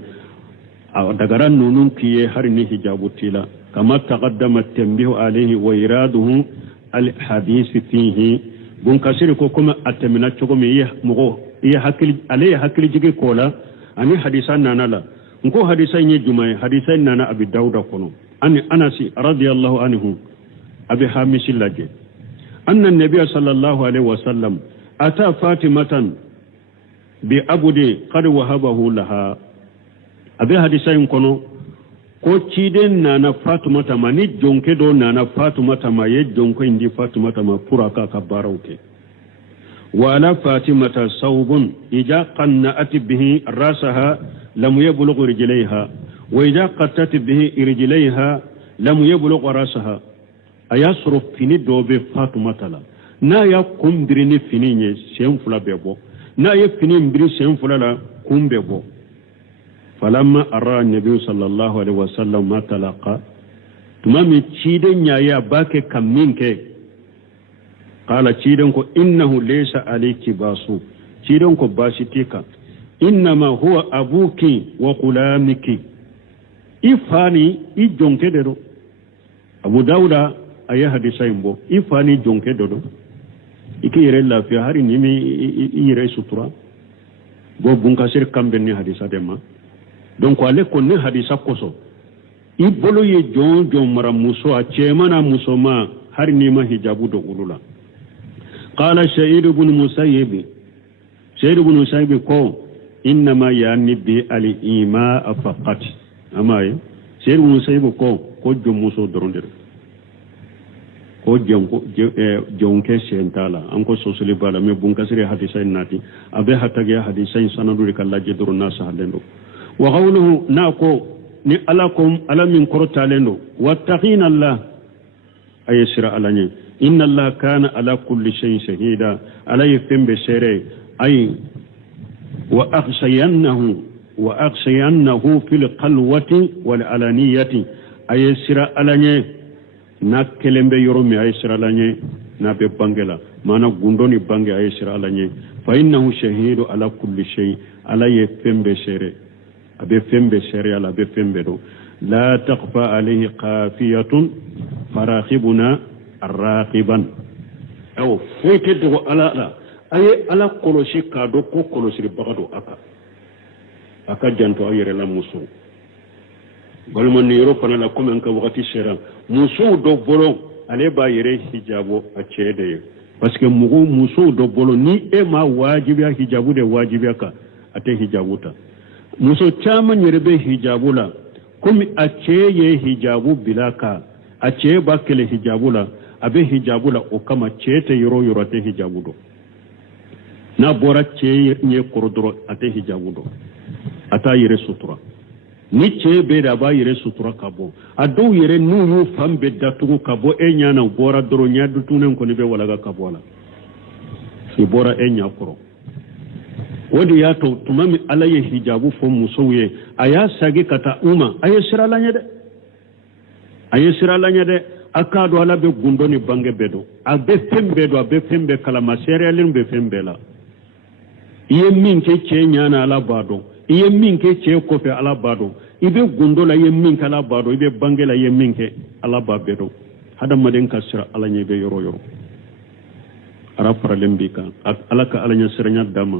دقرا نونم كي هاري ني هجابو تيلا كما تقدم التنبيه عليه وإراده الحديث فيه bon kasiri ko kuma atamina chogo me ya mugo ya hakili ale hakili jige kola ani hadisa nana la nko hadisa nye jumay hadisa nana abi dauda kono ani anasi radiyallahu anhu abi hamisi laje anna nabiy sallallahu alaihi wasallam ata fatimatan bi abudi qad wahabahu laha abi hadisa kono ko ciden nana fatumata ma ni jonke do nana fatumata ma ye jonko indi fatumata ma puraka ka barawke wala fatimata sawbun ija qanna'at bihi rasaha lam yablugh rijlayha wa ija qattat bihi rijlayha lam yablugh rasaha ayasru fini dobe fatumata la na ya kumbiri ni fini nye senfula bebo na ya fini mbiri senfula la kumbebo فلما أرى النبي صلى الله عليه وسلم ما تلقى تمامي تشيدن يا باك كمينك قال تشيدن كو إنه ليس عليك باسو تشيدن كو باشتيك إنما هو أبوك وغلامك إفاني إجونك درو أبو داود أي حديثين بو إفاني جونك درو إكي يرى الله في هاري نيمي يرى سطرا بو بنكسر كم بني حديثة دما donc ale ko ne hadisa koso ibolo ye jon mara muso a chemana muso ma har ni ma hijabu do ulula qala sha'id ibn musayyib ko inna ma yani bi al ima faqat amaye sha'id ibn musayyib ko jom muso doronder ko jonke sentala anko sosuli bala me bunkasire hadisa nati abe hatage hadisa sanadu kallaje dorna sahalendo وقوله ناكو ني ألاكم ألا من كرتالينو واتقين الله أي سر على إن الله كان على كل شيء شهيدا على يفهم بشره أي وأغشينه في القلوة والعلانية أي سر على نكلم بيرومي أي سر على نبي بانجلا ما نقولوني بانج أي سر على فإنه شهيد على كل شيء على يفهم بشره أبي فهم بشره على أبي فهم بدو لا تخفى عليه خافية فراقبنا الراقبا أو فيتدو على أي على كل شيء كادو كل شيء بغدو أكا جانتو أير لا مسو بالمن يوروبا لا كوم أنك وقتي شرا مسو دو بولو عليه بايري حجابو أشيدي parce que muso do bolo ni e ma wajibi hijabu de wajibi aka ate hijabuta muso chama nyerebe hijabula kumi acheye hijabu bilaka ache bakele hijabula abe hijabula o kama chete yoro ate hijabudo na bora che nye korodoro ate hijabudo ata yere sutura ni che be da ba yere sutura kabo ado yere nunu fambe datugo kabo enya na bora doro nya dutunen ko ni be wala kabo la si bora enya koro wodi ya to tumami alaye hijabu fo musowe aya sagi kata uma aye sira lanya de akado ala be gundoni bange bedo abe fembe kala materialin be fembe la iye min ke chenya na ala bado iye min ke che ko fe ala bado ibe gundola iye min kala bado ibe bange la iye min ke ala babedo hada maden kasira ala nyebe yoro ara paralembi kan alaka ala nya siranya dama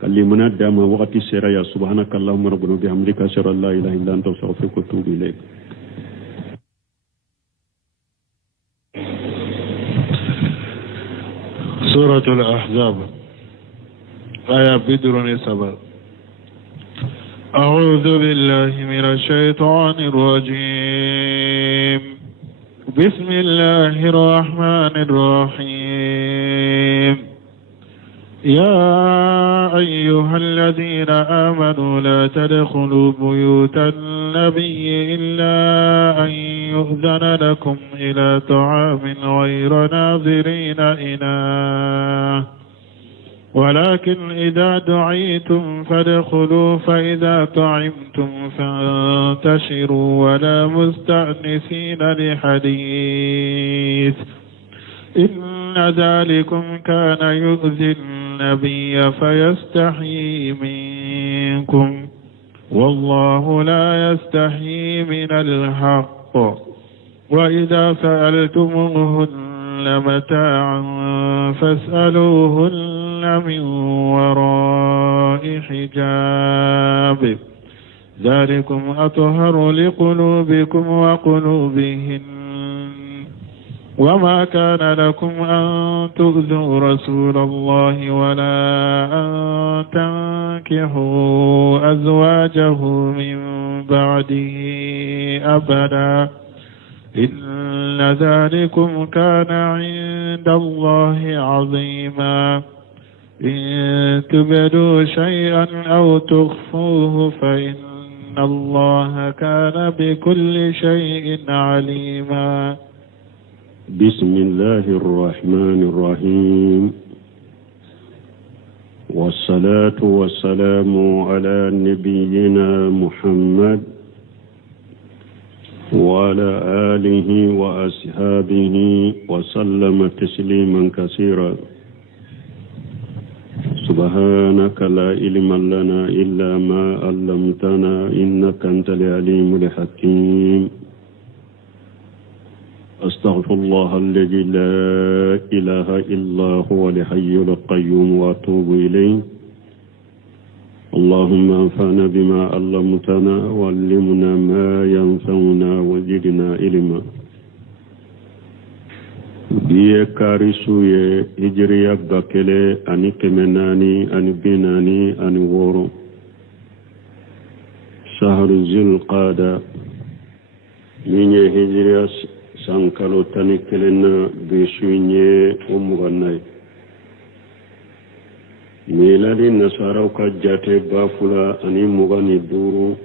kalimuna dama wakati sera ya subhanaka allahumma rabbana bihamdika ashhadu an la ilaha illa anta astaghfiruka wa atubu ilaik سورة الأحزاب آية بدر سبع أعوذ بالله من الشيطان الرجيم بسم الله الرحمن الرحيم يا أيها الذين آمنوا لا تدخلوا بيوت النبي إلا أن يؤذن لكم إلى طعام غير ناظرين إناه ولكن إذا دعيتم فادخلوا فإذا طعمتم فانتشروا ولا مستأنسين لحديث إن ذلكم كان يؤذي النبي فيستحيي منكم والله لا يستحيي من الحق وإذا سألتموهن متاعا فاسألوهن من وراء حجاب ذلكم أطهر لقلوبكم وقلوبهن وما كان لكم أن تؤذوا رسول الله ولا أن تنكحوا أزواجه من بعده أبدا إن ذلكم كان عند الله عظيما إن تبدوا شيئا أو تخفوه فإن الله كان بكل شيء عليما بسم الله الرحمن الرحيم والصلاة والسلام على نبينا محمد وعلى آله وأصحابه وسلم تسليما كثيرا سبحانك لا علم لنا إلا ما علمتنا إنك أنت العليم الحكيم أستغفر الله الذي لا إله إلا هو الحي القيوم وأتوب إليه اللهم انفعنا بما علمتنا وعلمنا ما ينفعنا وزدنا علما biye karisuye hijriya bakele ani kemenani ani binani ani woro shahru zilqada minye hijriya sankalo tani kelena bisuye umuganai miladi nasaraw ka jate bafula ani mugani duru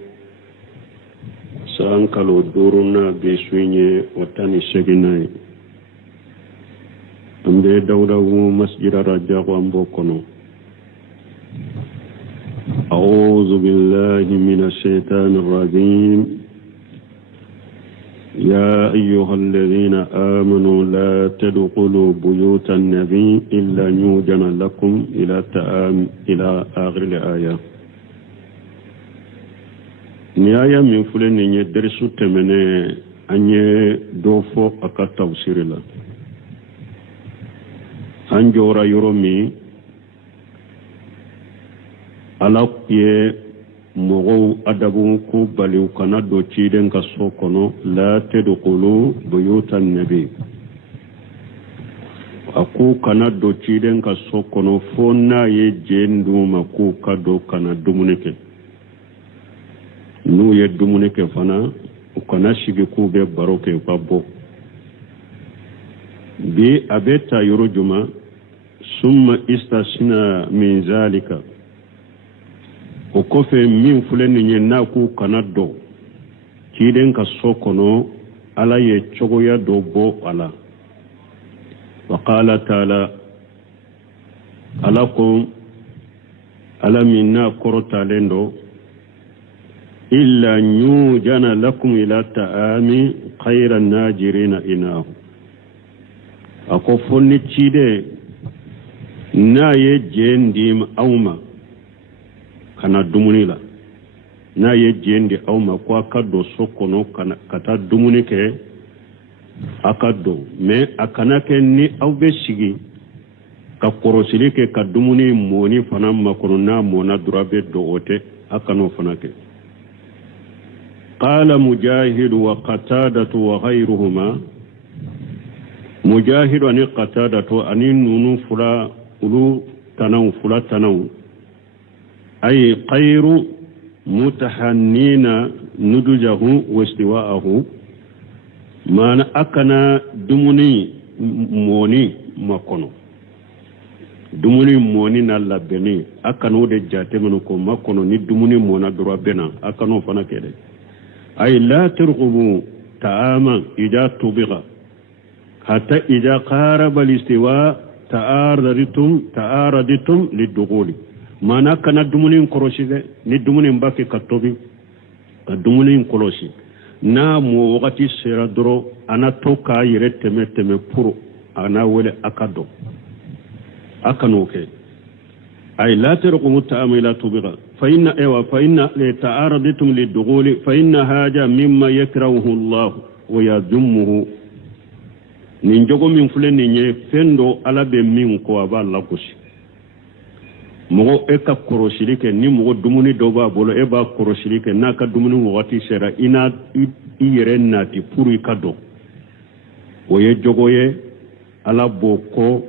sankalo duru na bisuye watani seginai ambe dawdahu masjida rajahu ambokono أعوذ بالله من الشيطان الرجيم يا أيها الذين آمنوا لا تدخلوا بيوت النبي إلا يؤذن لكم إلى آخر الآية نهاية من فلان يدرس تمنى أن يدوفو أكا تفسير الله أنجورا يرومي ala ye mɔgɔw adabu ko baliw kana don ciden ka so kɔnɔ la tadkhulu buyutan nabi a ko kana don ciden ka so kɔnɔ fo n'a ye jɛn d'u ma k'u ka don kana dumuni kɛ n'u ye dumuni kɛ fana u kana sigi k'u bɛ baro kɛ u ka bɔ bi a bɛ ta yɔrɔ juma summa istasna min zalika o kɔfɛ min filɛ nin ye n'a k'u kana dɔn ciden ka so kɔnɔ ala ye cogoya dɔ bɔ a la wa qala taala ala ko ala min n'a kɔrɔtalen dɔ illa yujana lakum ila ta'ami khayra najirina inahu a ko fo ni ciden n'a ye jɛn di aw ma kana dumuni la n'a ye jɛn di aw ma ko a ka don so kɔnɔ ka taa dumuni kɛ a ka don mais a kana kɛ ni aw bɛ sigi ka kɔrɔsili kɛ ka dumuni mɔni fana makɔnɔ n'a mɔna dɔrɔn a bɛ don o tɛ a kana o fana kɛ qala mujahidu wa qatadatu wa ghayruhuma mujahidu ani qatadatu ani nunu fula ulu tanaw أي غير متحنين نضجه واستواءه ما أكنا دمني موني مكونو دمني موني نالبني أكنو دي جاتمنكو مكونو ني دمني مونا درابنا أكنو فنا كده أي لا ترغبوا طعاما إذا طبخ حتى إذا قارب الاستواء تعارضتم للدخول mana kana dumunin korosi de ni dumunin baki ka tobi ka dumunin korosi na mo wakati sera doro ana to ka yire teme puro ana wele akado akanoke ay la tarqum ta'amila tubiga fa inna la ta'aradatum lidughuli fa inna haja mimma yakrahu Allah wa yadhumuhu nin jogo min fuleni nye fendo ala be min ko aba la kusi mogo e ka korosili kɛ ni mogo dumuni dɔ b'a bolo e b'a korosili kɛ n'a ka dumuni wagati sera i yɛrɛ nati pour i ka dɔn o ye jogo ye ala b'o kɔ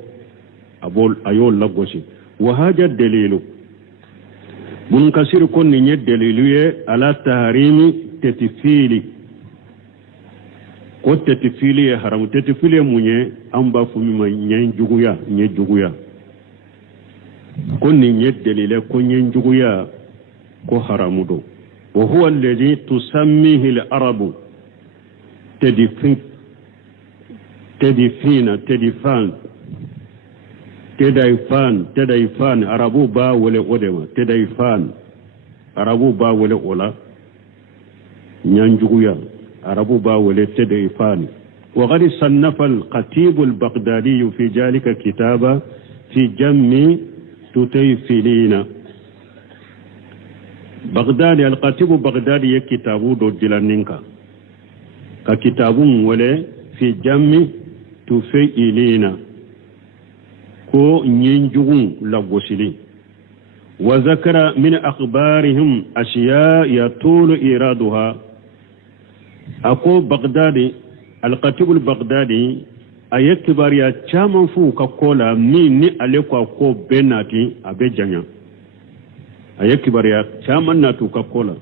a y'o lagosi wa haja dalilu mun kasiri ko nin ye dalilu ye ala taharimi tetifili ko tetifili ye haramu tetifili ye mun ye an b'a fɔ min ma ɲɛ juguya ko nin ye dalile ko ɲɛ juguya ko haramu do wa huwa alladhi tusammihi al-arabu tedifan arabu ba wale odema tedifan arabu ba wale ola ɲɛ juguya arabu ba wale tedifan وقد صنف الخطيب البغدادي في ذلك كتابا في جمع تتيفلين بغداد الخطيب بغدادي كتابو دو جلانينكا ككتاب ولا في جمع تفيلين كو نينجون لغوسلي وذكر من أخبارهم أشياء يطول إيرادها أكو بغدادي الخطيب البغدادي aye kibariya caman fu ka kola min ni ale ko ko benati abe janya aye kibariya caman natu ka kola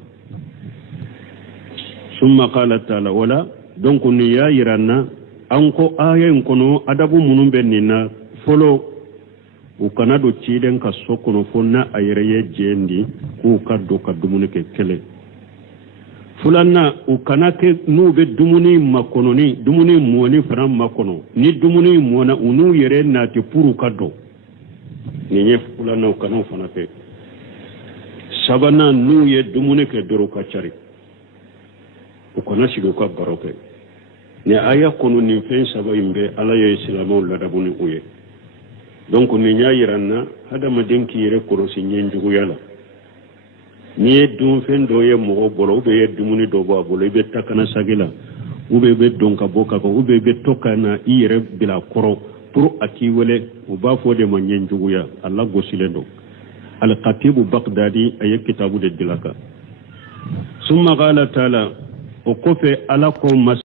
summa qala ta'ala wala donc ni ya yiranna an ko ayen kono adabu munun benina folo u kana do ciden ka sokono fonna ayere ye jendi ku kaddo kadumune ke kele fulanna u kana kɛ n'u bɛ dumuni makɔnɔni dumuni mɔni fana makɔnɔ ni dumuni mɔna u n'u yɛrɛ nati puru ka dɔn nin ye fulanna u kana fana kɛ sabanan n'u ye dumuni kɛ dɔrɔn ka cari u kana sigi u ka baro kɛ ni aya kɔnɔ nin fɛn saba in bɛ ala ye silamɛw ladabu ni u ye donc nin y'a yira n na hadamaden k'i yɛrɛ kɔlɔsi ɲɛjuguya la n'i ye dunfɛn dɔ ye mɔgɔ bolo ou bien i ye dumuni dɔ bɔ a bolo i bɛ takana sagi la ou bien i bɛ don ka bɔ ka kan ou bien i bɛ to ka na i yɛrɛ bila kɔrɔ pour a k'i wele u b'a fɔ o de ma ɲɛjuguya a lagosilen don al-Khatibu Baghdadi a ye kitabu de dilan kan summa qala taala o kɔfɛ ala ko